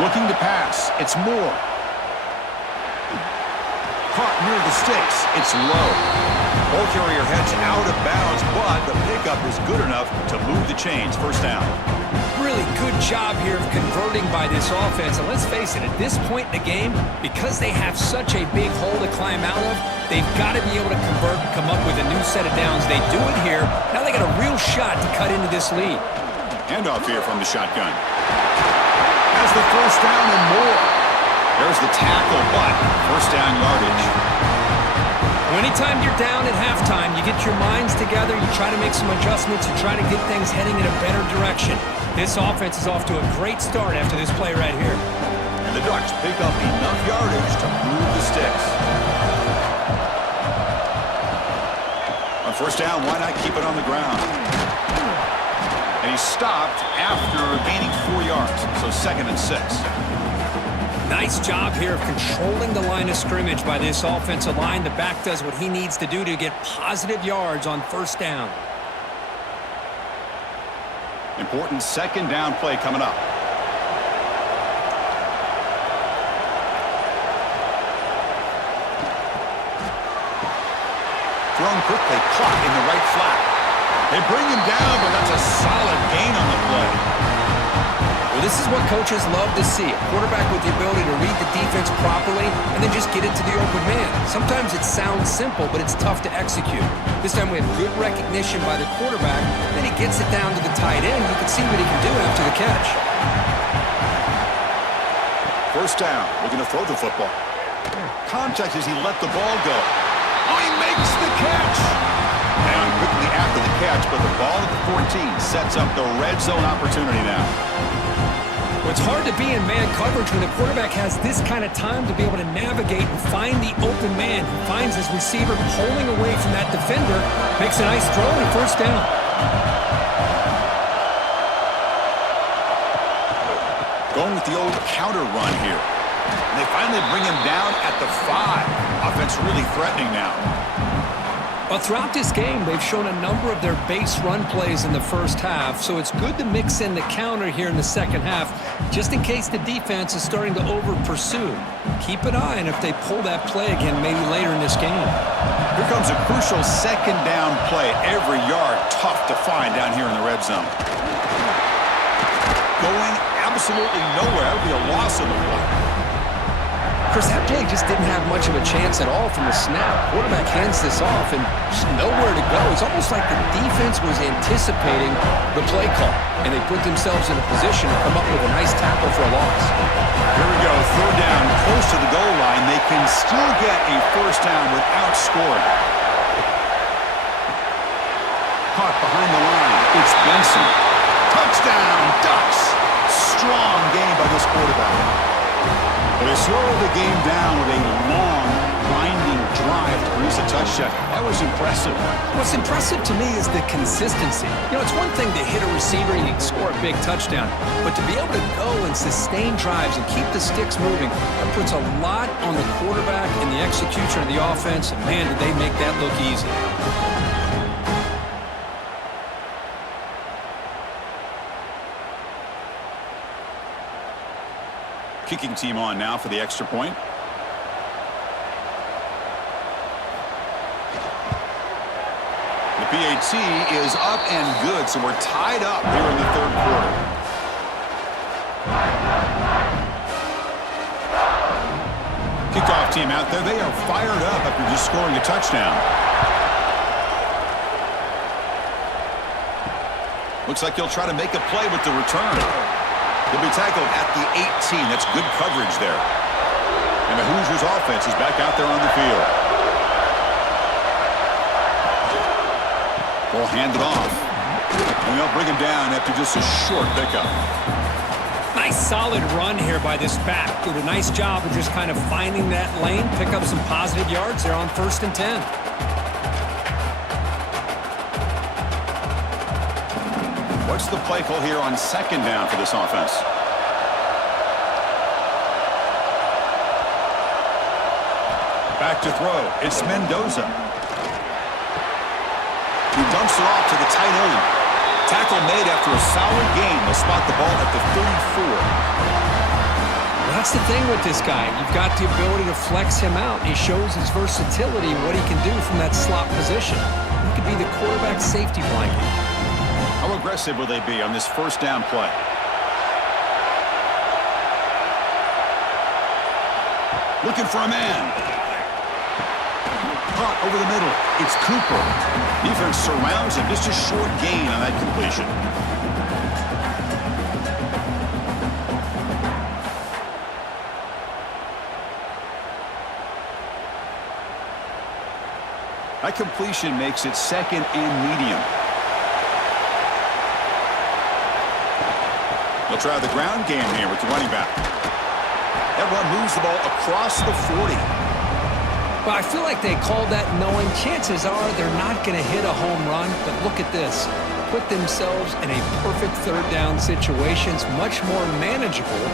Looking to pass. It's Moore. Caught near the sticks. It's low. Ball carrier heads out of bounds, but the pickup is good enough to move the chains. First down. Really good job here of converting by this offense. And let's face it, at this point in the game, because they have such a big hole to climb out of, they've got to be able to convert and come up with a new set of downs. They do it here. Now they got a real shot to cut into this lead. Handoff here from the shotgun. Has the first down and more. There's the tackle, but first down yardage. Anytime you're down at halftime, you get your minds together, you try to make some adjustments, you try to get things heading in a better direction. This offense is off to a great start after this play right here. And the Ducks pick up enough yardage to move the sticks. On first down, why not keep it on the ground? And he stopped after gaining 4 yards, so 2nd and 6. Nice job here of controlling the line of scrimmage by this offensive line. The back does what he needs to do to get positive yards on first down. Important 2nd down play coming up. Thrown quickly, caught in the right flat. They bring him down, but that's a solid gain on the play. Well, this is what coaches love to see. A quarterback with the ability to read the defense properly and then just get it to the open man. Sometimes it sounds simple, but it's tough to execute. This time we have good recognition by the quarterback. Then he gets it down to the tight end. You can see what he can do after the catch. First down. Looking to throw the football. Contact as he let the ball go. Oh, he makes the catch. And quickly after the catch, but the ball at the 14 sets up the red zone opportunity now. Well, it's hard to be in man coverage when the quarterback has this kind of time to be able to navigate and find the open man. He finds his receiver pulling away from that defender, makes a nice throw and a first down. Going with the old counter run here. And they finally bring him down at the 5. Offense really threatening now. Well, throughout this game, they've shown a number of their base run plays in the first half, so it's good to mix in the counter here in the second half, just in case the defense is starting to over-pursue. Keep an eye on if they pull that play again maybe later in this game. Here comes a crucial 2nd down play. Every yard tough to find down here in the red zone. Going absolutely nowhere. That would be a loss of the play. Chris, that play just didn't have much of a chance at all from the snap. Quarterback hands this off and just nowhere to go. It's almost like the defense was anticipating the play call, and they put themselves in a position to come up with a nice tackle for a loss. Here we go, 3rd down, close to the goal line. They can still get a first down without scoring. Caught behind the line. It's Benson. Touchdown, Ducks. Strong game by this quarterback. They slow the game down with a long, winding drive to produce a touchdown. That was impressive. What's impressive to me is the consistency. You know, it's one thing to hit a receiver and you can score a big touchdown, but to be able to go and sustain drives and keep the sticks moving, that puts a lot on the quarterback and the execution of the offense, and man, did they make that look easy. Kicking team on now for the extra point. The PAT is up and good, so we're tied up here in the 3rd quarter. Kickoff team out there. They are fired up after just scoring a touchdown. Looks like he'll try to make a play with the return. He'll be tackled at the 18. That's good coverage there. And the Hoosiers offense is back out there on the field. Ball handed off. And they'll bring him down after just a short pickup. Nice solid run here by this back. Did a nice job of just kind of finding that lane, pick up some positive yards there on 1st and 10. What's the play call here on 2nd down for this offense? Back to throw. It's Mendoza. He dumps it off to the tight end. Tackle made after a solid gain. They'll spot the ball at the 34. Well, that's the thing with this guy. You've got the ability to flex him out. He shows his versatility, what he can do from that slot position. He could be the quarterback safety blanket. How aggressive will they be on this first down play? Looking for a man. Caught over the middle. It's Cooper. Defense surrounds him. Just a short gain on that completion. That completion makes it second and medium. They'll try the ground game here with the running back. That run moves the ball across the 40. Well, I feel like they called that knowing chances are they're not going to hit a home run, but look at this. Put themselves in a perfect third down situation. It's much more manageable.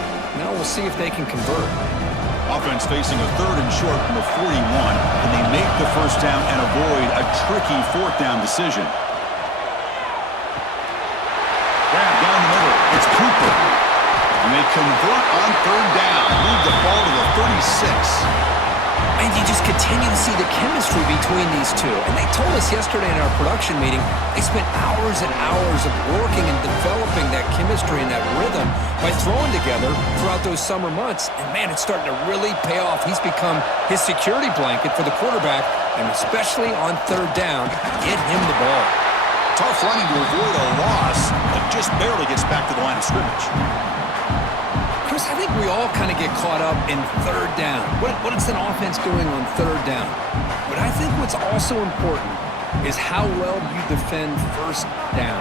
Now we'll see if they can convert. Offense facing a third and short from the 41. Can they make the first down and avoid a tricky fourth down decision? Grab down the middle. It's Cooper. And they convert on third down. Move the ball to the 36. And you just continue to see the chemistry between these two. And they told us yesterday in our production meeting, they spent hours and hours of working and developing that chemistry and that rhythm by throwing together throughout those summer months. And, man, it's starting to really pay off. He's become his security blanket for the quarterback, and especially on third down, get him the ball. Tough running to avoid a loss, but just barely gets back to the line of scrimmage. Chris, I think we all kind of get caught up in third down. What is an offense doing on third down? But I think what's also important is how well you defend first down.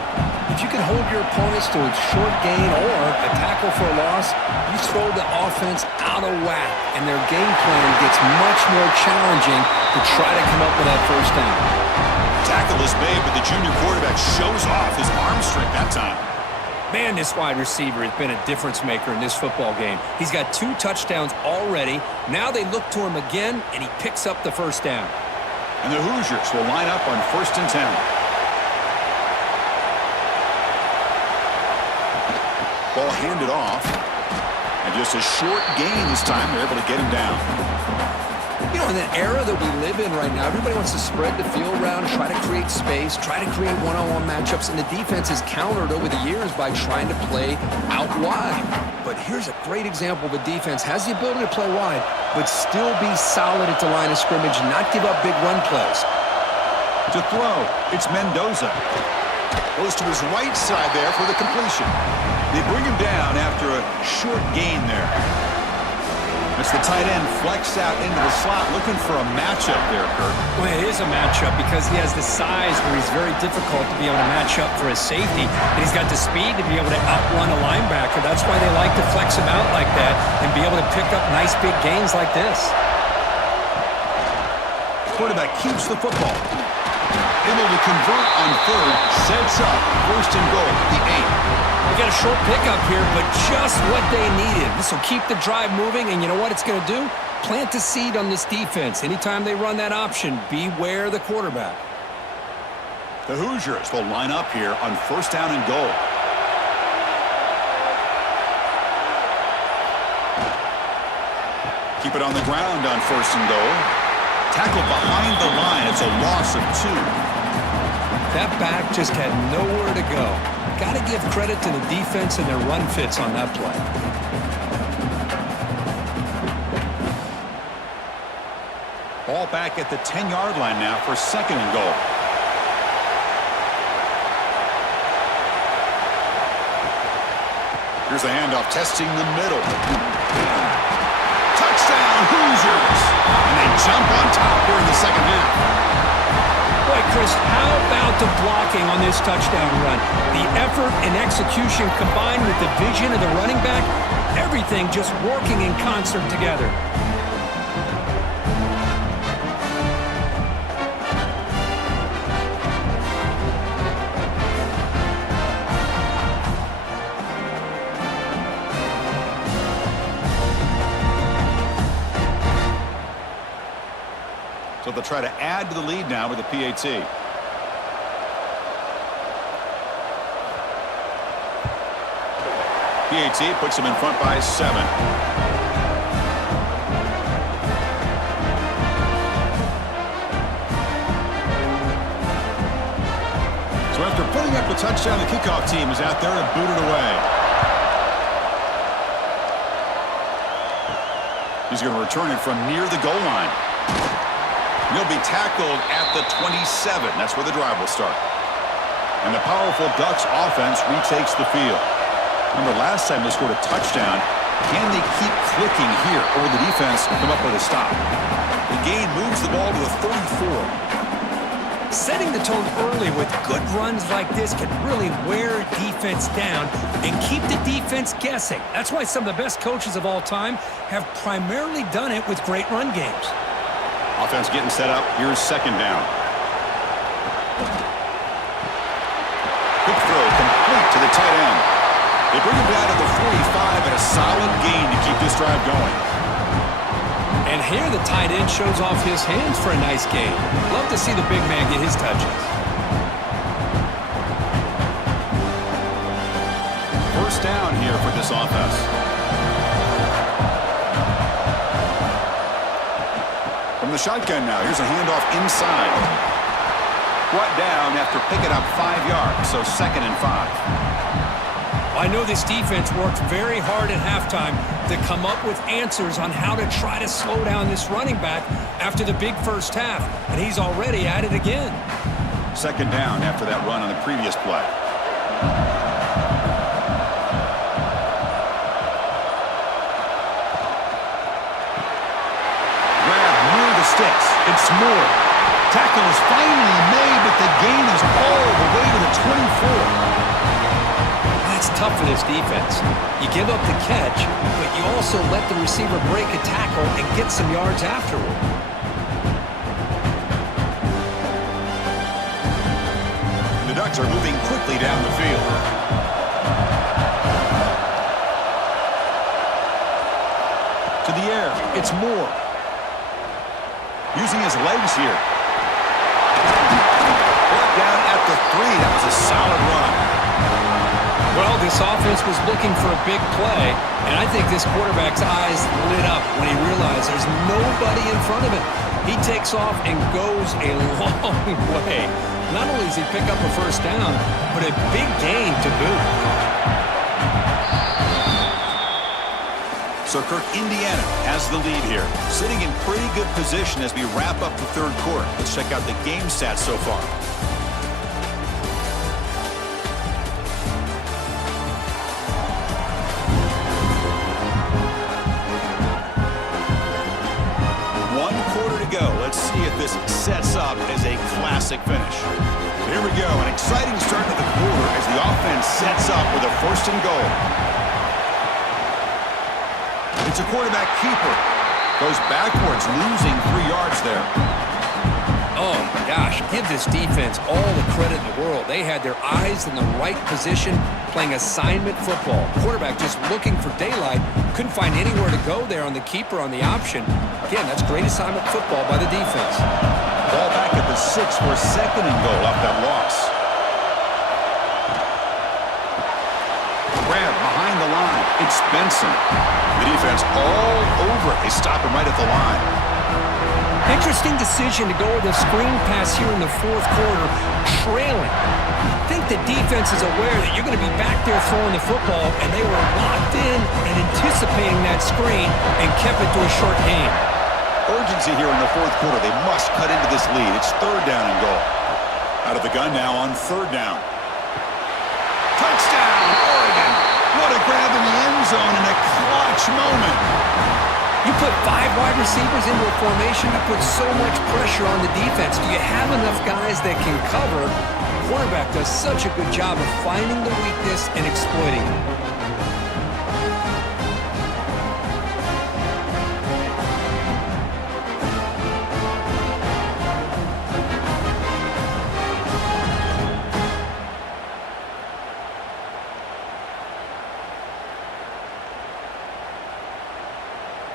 If you can hold your opponents to a short gain or a tackle for a loss, you throw the offense out of whack, and their game plan gets much more challenging to try to come up with that first down. Tackle is made, but the junior quarterback shows off his arm strength that time. Man, this wide receiver has been a difference maker in this football game. He's got 2 touchdowns already. Now they look to him again, and he picks up the first down. And the Hoosiers will line up on 1st and 10. Ball handed off. And just a short gain this time. They're able to get him down. You know, in that era that we live in right now, everybody wants to spread the field around, try to create space, try to create one-on-one matchups, and the defense has countered over the years by trying to play out wide. But here's a great example of a defense has the ability to play wide, but still be solid at the line of scrimmage, not give up big run plays. To throw, it's Mendoza. Goes to his right side there for the completion. They bring him down after a short gain there. It's the tight end flexed out into the slot, looking for a matchup there, Kurt. Well, it is a matchup because he has the size where he's very difficult to be able to match up for his safety. And he's got the speed to be able to outrun a linebacker. That's why they like to flex him out like that and be able to pick up nice big gains like this. Quarterback keeps the football. Able to convert on third, sets up 1st and goal at the 8. We got a short pickup here, but just what they needed. This will keep the drive moving, and you know what it's going to do? Plant a seed on this defense. Anytime they run that option, beware the quarterback. The Hoosiers will line up here on 1st down and goal. Keep it on the ground on 1st and goal. Tackled behind the line. It's a loss of 2. That back just had nowhere to go. Got to give credit to the defense and their run fits on that play. Ball back at the 10-yard line now for 2nd and goal. Here's the handoff, testing the middle. Touchdown, Hoosiers! And they jump on top here in the second half. Boy, Chris, how about the blocking on this touchdown run? The effort and execution combined with the vision of the running back, everything just working in concert together. So they'll try to add to the lead now with a PAT. PAT puts them in front by 7. after putting up a touchdown, the kickoff team is out there to boot it away. He's going to return it from near the goal line. He'll be tackled at the 27. That's where the drive will start. And the powerful Ducks offense retakes the field. Remember, last time they scored a touchdown. Can they keep clicking here, or will the defense come up with a stop? The gain moves the ball to the 34. Setting the tone early with good runs like this can really wear defense down and keep the defense guessing. That's why some of the best coaches of all time have primarily done it with great run games. Offense getting set up. Here's second down. Quick throw complete to the tight end. They bring him down to the 45 and a solid gain to keep this drive going. And here the tight end shows off his hands for a nice gain. Love to see the big man get his touches. First down here for this offense. From the shotgun now, here's a handoff inside. Brought down after picking up 5 yards, so 2nd and 5. I know this defense worked very hard at halftime to come up with answers on how to try to slow down this running back after the big first half, and he's already at it again. Second down after that run on the previous play. Grab near the sticks. It's Moore. Tackle is finally made, but the gain is all the way to the 24. That's tough for this defense. You give up the catch, but you also let the receiver break a tackle and get some yards afterward. The Ducks are moving quickly down the field. To the air, it's Moore. Using his legs here. Brought down at the 3. That was a solid run. Well, this offense was looking for a big play, and I think this quarterback's eyes lit up when he realized there's nobody in front of him. He takes off and goes a long way. Not only does he pick up a first down, but a big gain to boot. So Kirk, Indiana has the lead here, sitting in pretty good position as we wrap up the third quarter. Let's check out the game stats so far. Let's see if this sets up as a classic finish. Here we go, an exciting start to the quarter as the offense sets up with a 1st and goal. It's a quarterback keeper. Goes backwards, losing 3 yards there. Oh, my gosh, give this defense all the credit in the world. They had their eyes in the right position, playing assignment football. Quarterback just looking for daylight. Couldn't find anywhere to go there on the keeper on the option. Again, that's great assignment football by the defense. Ball back at the 6 for a 2nd and goal off that loss. Grab behind the line. It's Benson. The defense all over it. They stop him right at the line. Interesting decision to go with a screen pass here in the fourth quarter, trailing. I think the defense is aware that you're going to be back there throwing the football, and they were locked in and anticipating that screen and kept it to a short gain. Urgency here in the fourth quarter. They must cut into this lead. It's 3rd down and goal. Out of the gun now on 3rd down. Touchdown, Oregon. What a grab in the end zone in a clutch moment. You put 5 wide receivers into a formation, you put so much pressure on the defense. Do you have enough guys that can cover? The quarterback does such a good job of finding the weakness and exploiting it.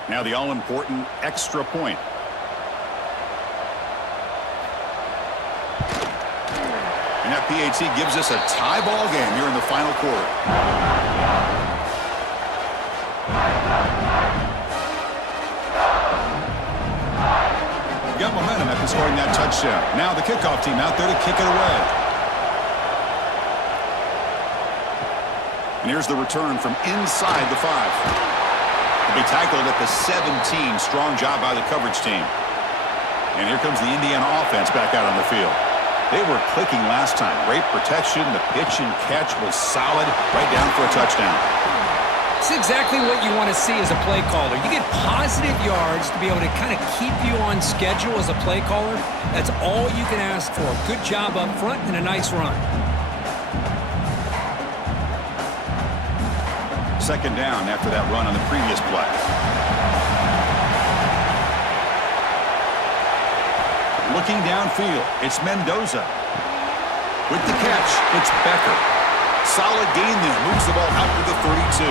Now the all-important extra point. And that PAT gives us a tie ball game here in the final quarter. Got momentum after scoring that touchdown. Now the kickoff team out there to kick it away. And here's the return from inside the 5. He'll be tackled at the 17. Strong job by the coverage team. And here comes the Indiana offense back out on the field. They were clicking last time. Great protection. The pitch and catch was solid. Right down for a touchdown. It's exactly what you want to see as a play caller. You get positive yards to be able to kind of keep you on schedule as a play caller. That's all you can ask for. Good job up front and a nice run. Second down after that run on the previous play. Looking downfield, it's Mendoza. With the catch, it's Becker. Solid gain there. Moves the ball out to the 32.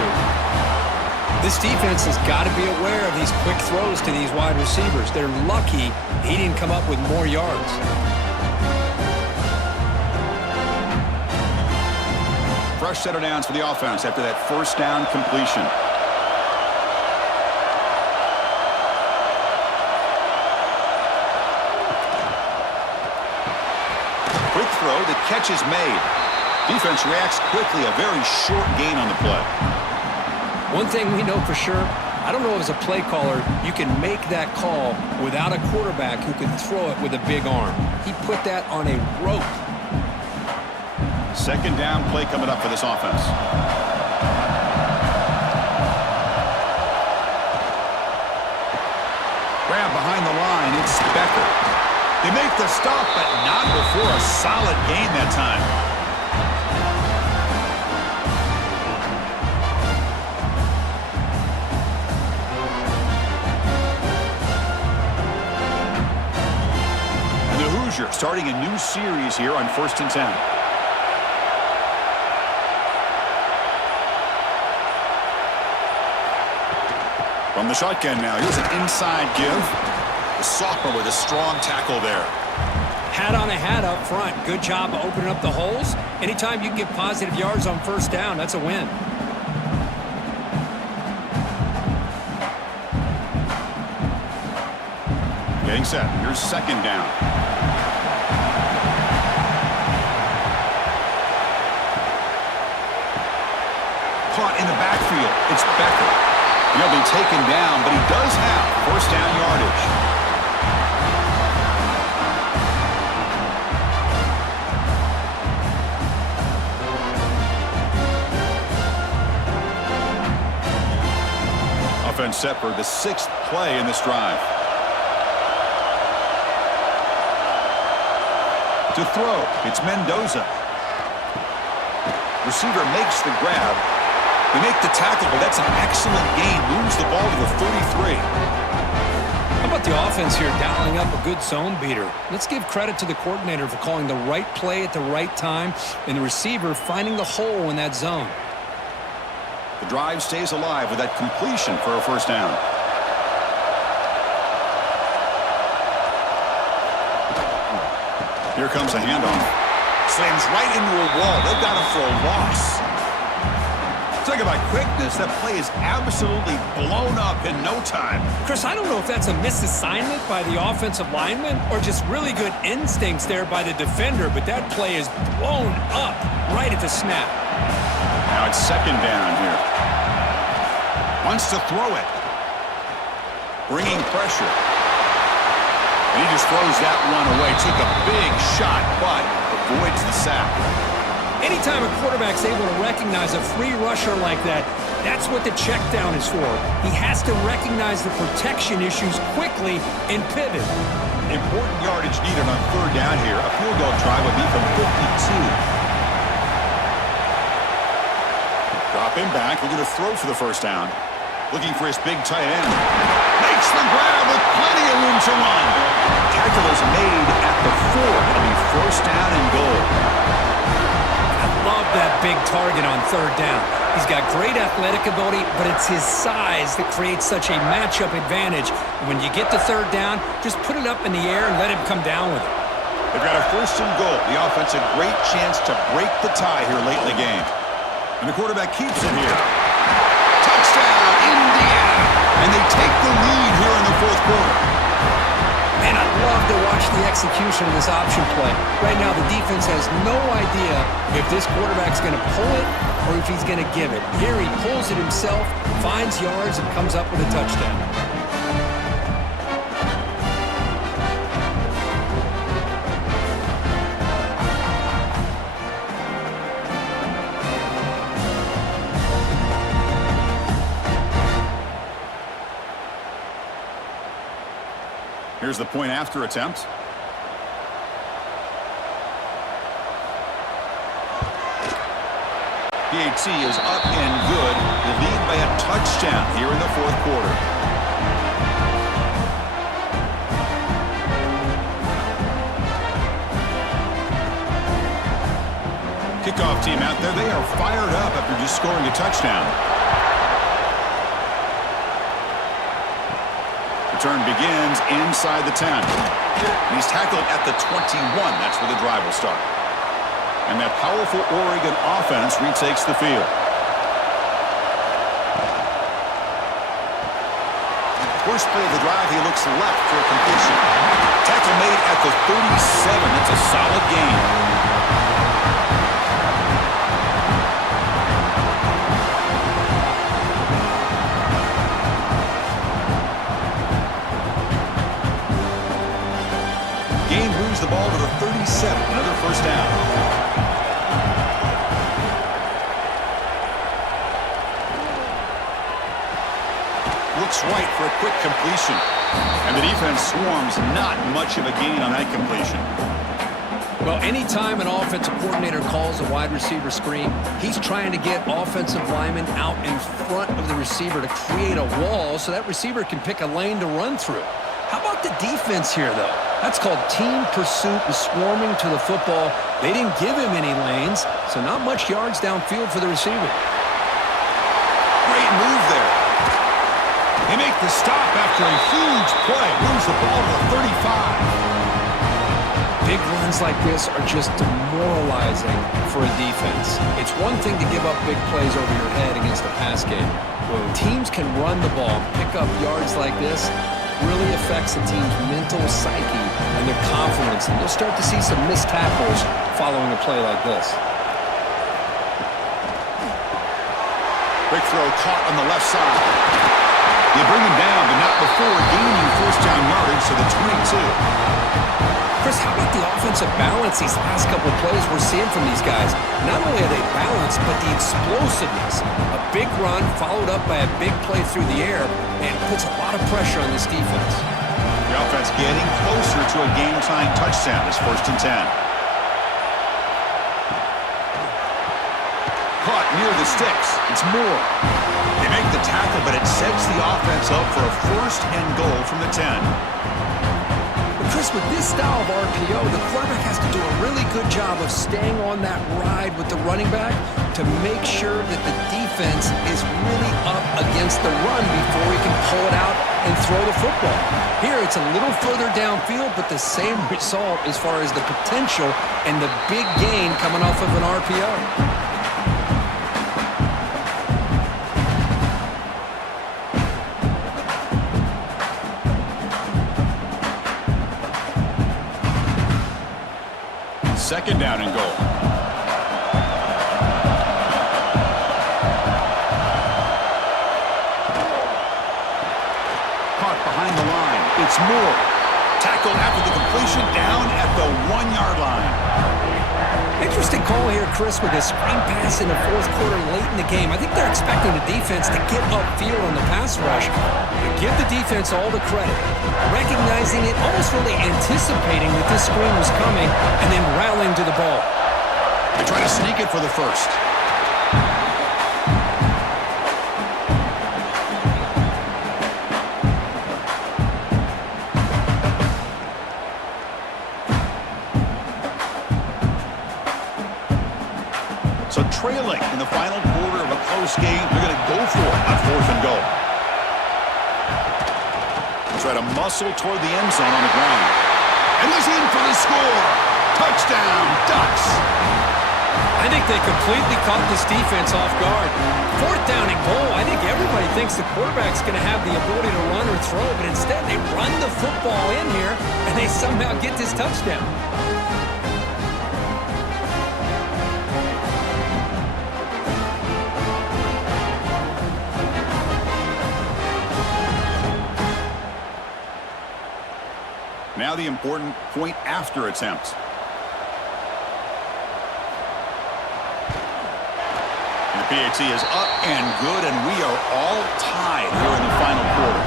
This defense has got to be aware of these quick throws to these wide receivers. They're lucky he didn't come up with more yards. Fresh set of downs for the offense after that first down completion. Quick throw, the catch is made. Defense reacts quickly, a very short gain on the play. One thing we know for sure, I don't know as a play caller, you can make that call without a quarterback who can throw it with a big arm. He put that on a rope. Second down play coming up for this offense. Grab behind the line, it's Becker. They make the stop, but not before a solid gain that time. And the Hoosiers starting a new series here on 1st and 10. From the shotgun now, here's an inside give. The sophomore with a strong tackle there. Hat on a hat up front. Good job of opening up the holes. Anytime you can get positive yards on first down, that's a win. Getting set. Here's second down. Caught in the backfield. It's Becker. He'll be taken down, but he does have first down yardage. Offense set for the 6th play in this drive. To throw, it's Mendoza. Receiver makes the grab. They make the tackle, but that's an excellent gain. Moves the ball to the 33. How about the offense here dialing up a good zone beater? Let's give credit to the coordinator for calling the right play at the right time and the receiver finding the hole in that zone. The drive stays alive with that completion for a first down. Here comes a handoff. Slams right into a wall. They've got him for a loss. Talk about quickness. That play is absolutely blown up in no time. Chris, I don't know if that's a misassignment by the offensive lineman or just really good instincts there by the defender, but that play is blown up right at the snap. Now it's second down here. Wants to throw it. Bringing pressure. And he just throws that one away. Took a big shot, but avoids the sack. Anytime a quarterback's able to recognize a free rusher like that, that's what the check down is for. He has to recognize the protection issues quickly and pivot. Important yardage needed on third down here. A field goal try would be from 52. Drop him back. We're going to throw for the first down. Looking for his big tight end. Makes the grab with plenty of room to run. Tackle is made at the 4. It'll be first down and goal. Love that big target on third down. He's got great athletic ability, but it's his size that creates such a matchup advantage. When you get to third down, just put it up in the air and let him come down with it. They've got a first and goal. The offense a great chance to break the tie here late in the game. And the quarterback keeps it here. Touchdown, Indiana! And they take the lead here in the fourth quarter. Man, I love to watch the execution of this option play. Right now, the defense has no idea if this quarterback's going to pull it or or if he's going to give it. Here he pulls it himself, finds yards, and comes up with a touchdown. Here's the point after attempt. PAT is up and good. The lead by a touchdown here in the fourth quarter. Kickoff team out there. They are fired up after just scoring a touchdown. Return begins inside the 10. And he's tackled at the 21. That's where the drive will start. And that powerful Oregon offense retakes the field. First play of the drive, he looks left for a completion. Tackle made at the 37. That's a solid gain. The ball to the 37, another first down. Looks right for a quick completion. And the defense swarms, not much of a gain on that completion. Well, anytime an offensive coordinator calls a wide receiver screen, he's trying to get offensive linemen out in front of the receiver to create a wall so that receiver can pick a lane to run through. How about the defense here, though? That's called team pursuit and swarming to the football. They didn't give him any lanes, so not much yards downfield for the receiver. Great move there. They make the stop after a huge play. Moves the ball to the 35. Big runs like this are just demoralizing for a defense. It's one thing to give up big plays over your head against the pass game. When teams can run the ball, pick up yards like this, really affects the team's mental psyche and their confidence, and you'll start to see some missed tackles following a play like this. Quick throw caught on the left side. They bring him down, but not before gaining first down yardage to the 22. Chris, how about the offensive balance these last couple of plays we're seeing from these guys? Not only are they balanced, but the explosiveness. A big run followed up by a big play through the air, and puts a lot of pressure on this defense. The offense getting closer to a game-tying touchdown. It's 1st and 10. Caught near the sticks. It's Moore. They make the tackle, but it sets the offense up for a 1st and goal from the 10. Chris, with this style of RPO, the quarterback has to do a really good job of staying on that ride with the running back to make sure that the defense is really up against the run before he can pull it out and throw the football. Here, it's a little further downfield, but the same result as far as the potential and the big gain coming off of an RPO. Second down and goal. Caught behind the line. It's Moore. Tackled after the completion, down at the 1-yard line. Interesting call here, Chris, with a screen pass in the fourth quarter late in the game. I think they're expecting the defense to get upfield on the pass rush. And give the defense all the credit. Recognizing it, almost really anticipating that this screen was coming, and then rallying to the ball. They try to sneak it for the first. So trailing in the final quarter of a close game, they're going to go for it on 4th and goal. Try to muscle toward the end zone on the ground. And he's in for the score. Touchdown, Ducks. I think they completely caught this defense off guard. 4th down and goal. I think everybody thinks the quarterback's going to have the ability to run or throw, but instead they run the football in here, and they somehow get this touchdown. Now the important point after attempt. And the PAT is up and good, and we are all tied here in the final quarter.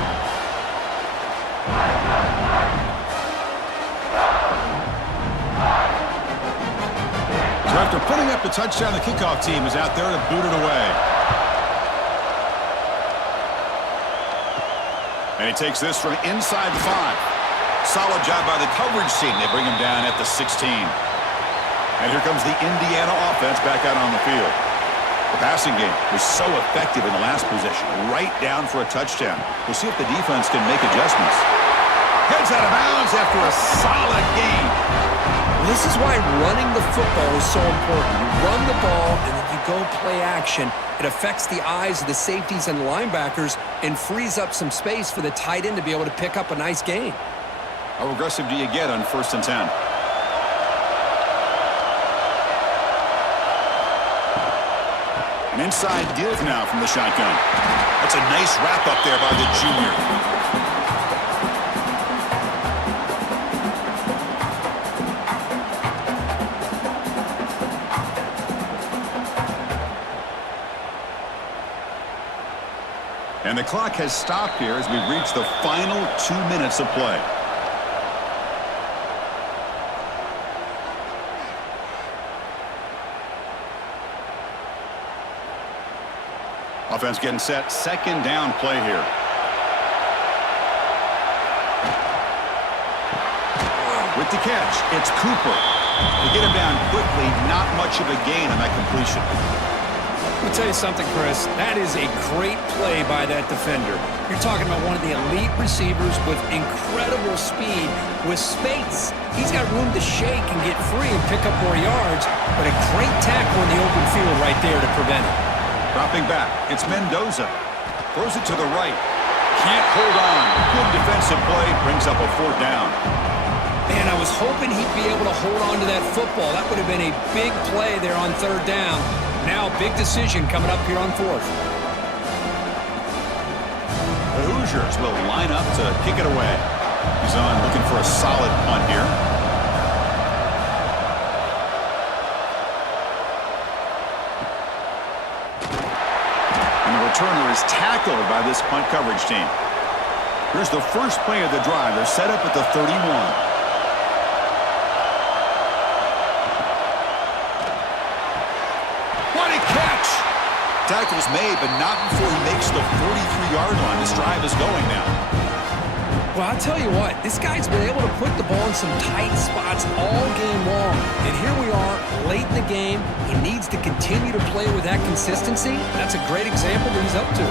So after putting up the touchdown, the kickoff team is out there to boot it away. And he takes this from inside the 5. Solid job by the coverage team. They bring him down at the 16. And here comes the Indiana offense back out on the field. The passing game was so effective in the last possession. Right down for a touchdown. We'll see if the defense can make adjustments. Heads out of bounds after a solid game. This is why running the football is so important. You run the ball and then you go play action. It affects the eyes of the safeties and the linebackers and frees up some space for the tight end to be able to pick up a nice gain. How aggressive do you get on 1st and 10? An inside give now from the shotgun. That's a nice wrap up there by the junior. And the clock has stopped here as we reach the final 2 minutes of play. Offense getting set. 2nd down play here. With the catch, it's Cooper. They get him down quickly. Not much of a gain on that completion. Let me tell you something, Chris. That is a great play by that defender. You're talking about one of the elite receivers with incredible speed, with space. He's got room to shake and get free and pick up more yards, but a great tackle in the open field right there to prevent it. Dropping back, it's Mendoza. Throws it to the right. Can't hold on. Good defensive play. Brings up a 4th down. Man, I was hoping he'd be able to hold on to that football. That would have been a big play there on 3rd down. Now, big decision coming up here on 4th. The Hoosiers will line up to kick it away. He's on looking for a solid punt here. And the returner is tackled by this punt coverage team. Here's the first play of the drive. They're set up at the 31. Tackle's made, but not before he makes the 43-yard line. This drive is going now. Well, I'll tell you what, this guy's been able to put the ball in some tight spots all game long. And here we are, late in the game. He needs to continue to play with that consistency. That's a great example that he's up to.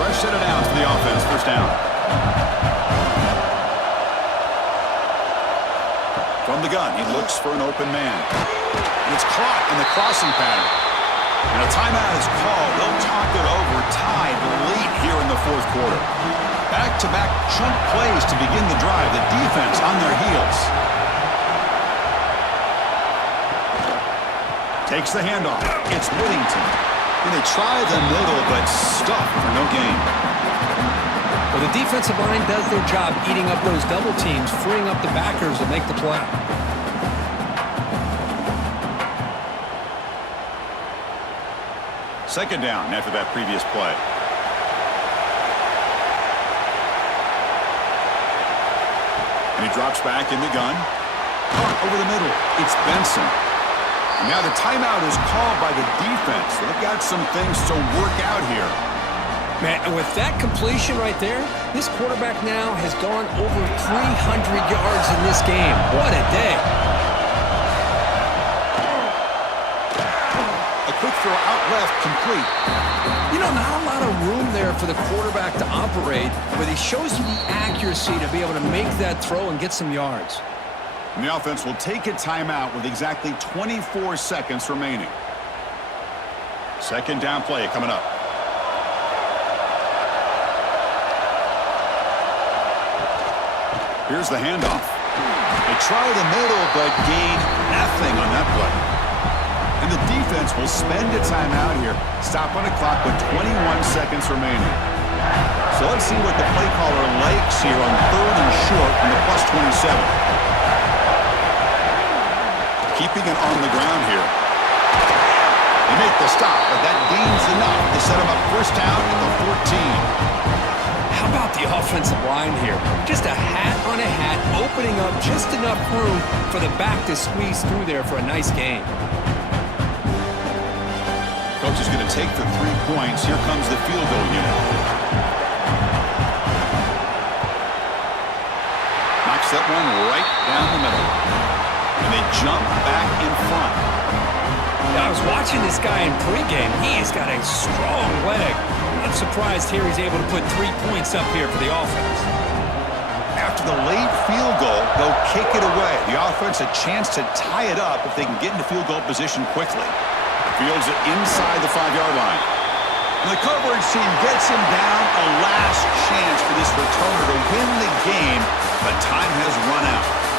Fresh set of downs for the offense. 1st down. From the gun, he looks for an open man. And it's caught in the crossing pattern. And a timeout is called. They'll talk it over. Tied late here in the 4th quarter. Back-to-back chunk plays to begin the drive. The defense on their heels. Takes the handoff. It's Whittington. And they try the middle, but stuffed for no gain. Well, the defensive line does their job eating up those double teams, freeing up the backers to make the play. Second down after that previous play. And he drops back in the gun. Caught over the middle. It's Benson. And now the timeout is called by the defense. They've got some things to work out here. Man, and with that completion right there, this quarterback now has gone over 300 yards in this game. What a day. Quick throw out left, complete. You know, not a lot of room there for the quarterback to operate, but he shows you the accuracy to be able to make that throw and get some yards. And the offense will take a timeout with exactly 24 seconds remaining. 2nd down play coming up. Here's the handoff. They try the middle, but gain nothing on that play. And the defense will spend a timeout here. Stop on the clock with 21 seconds remaining. So let's see what the play caller likes here on 3rd and short from the +27. Keeping it on the ground here. They make the stop, but that gains enough to set him up first down at the 14. How about the offensive line here? Just a hat on a hat, opening up just enough room for the back to squeeze through there for a nice gain. Coach is going to take the 3 points. Here comes the field goal unit. Knocks that one right down the middle. And they jump back in front. Now, I was watching this guy in pregame. He has got a strong leg. I'm surprised here he's able to put 3 points up here for the offense. After the late field goal, they'll kick it away. The offense a chance to tie it up if they can get into field goal position quickly. Fields it inside the 5-yard line. And the coverage team gets him down. A last chance for this returner to win the game, but time has run out.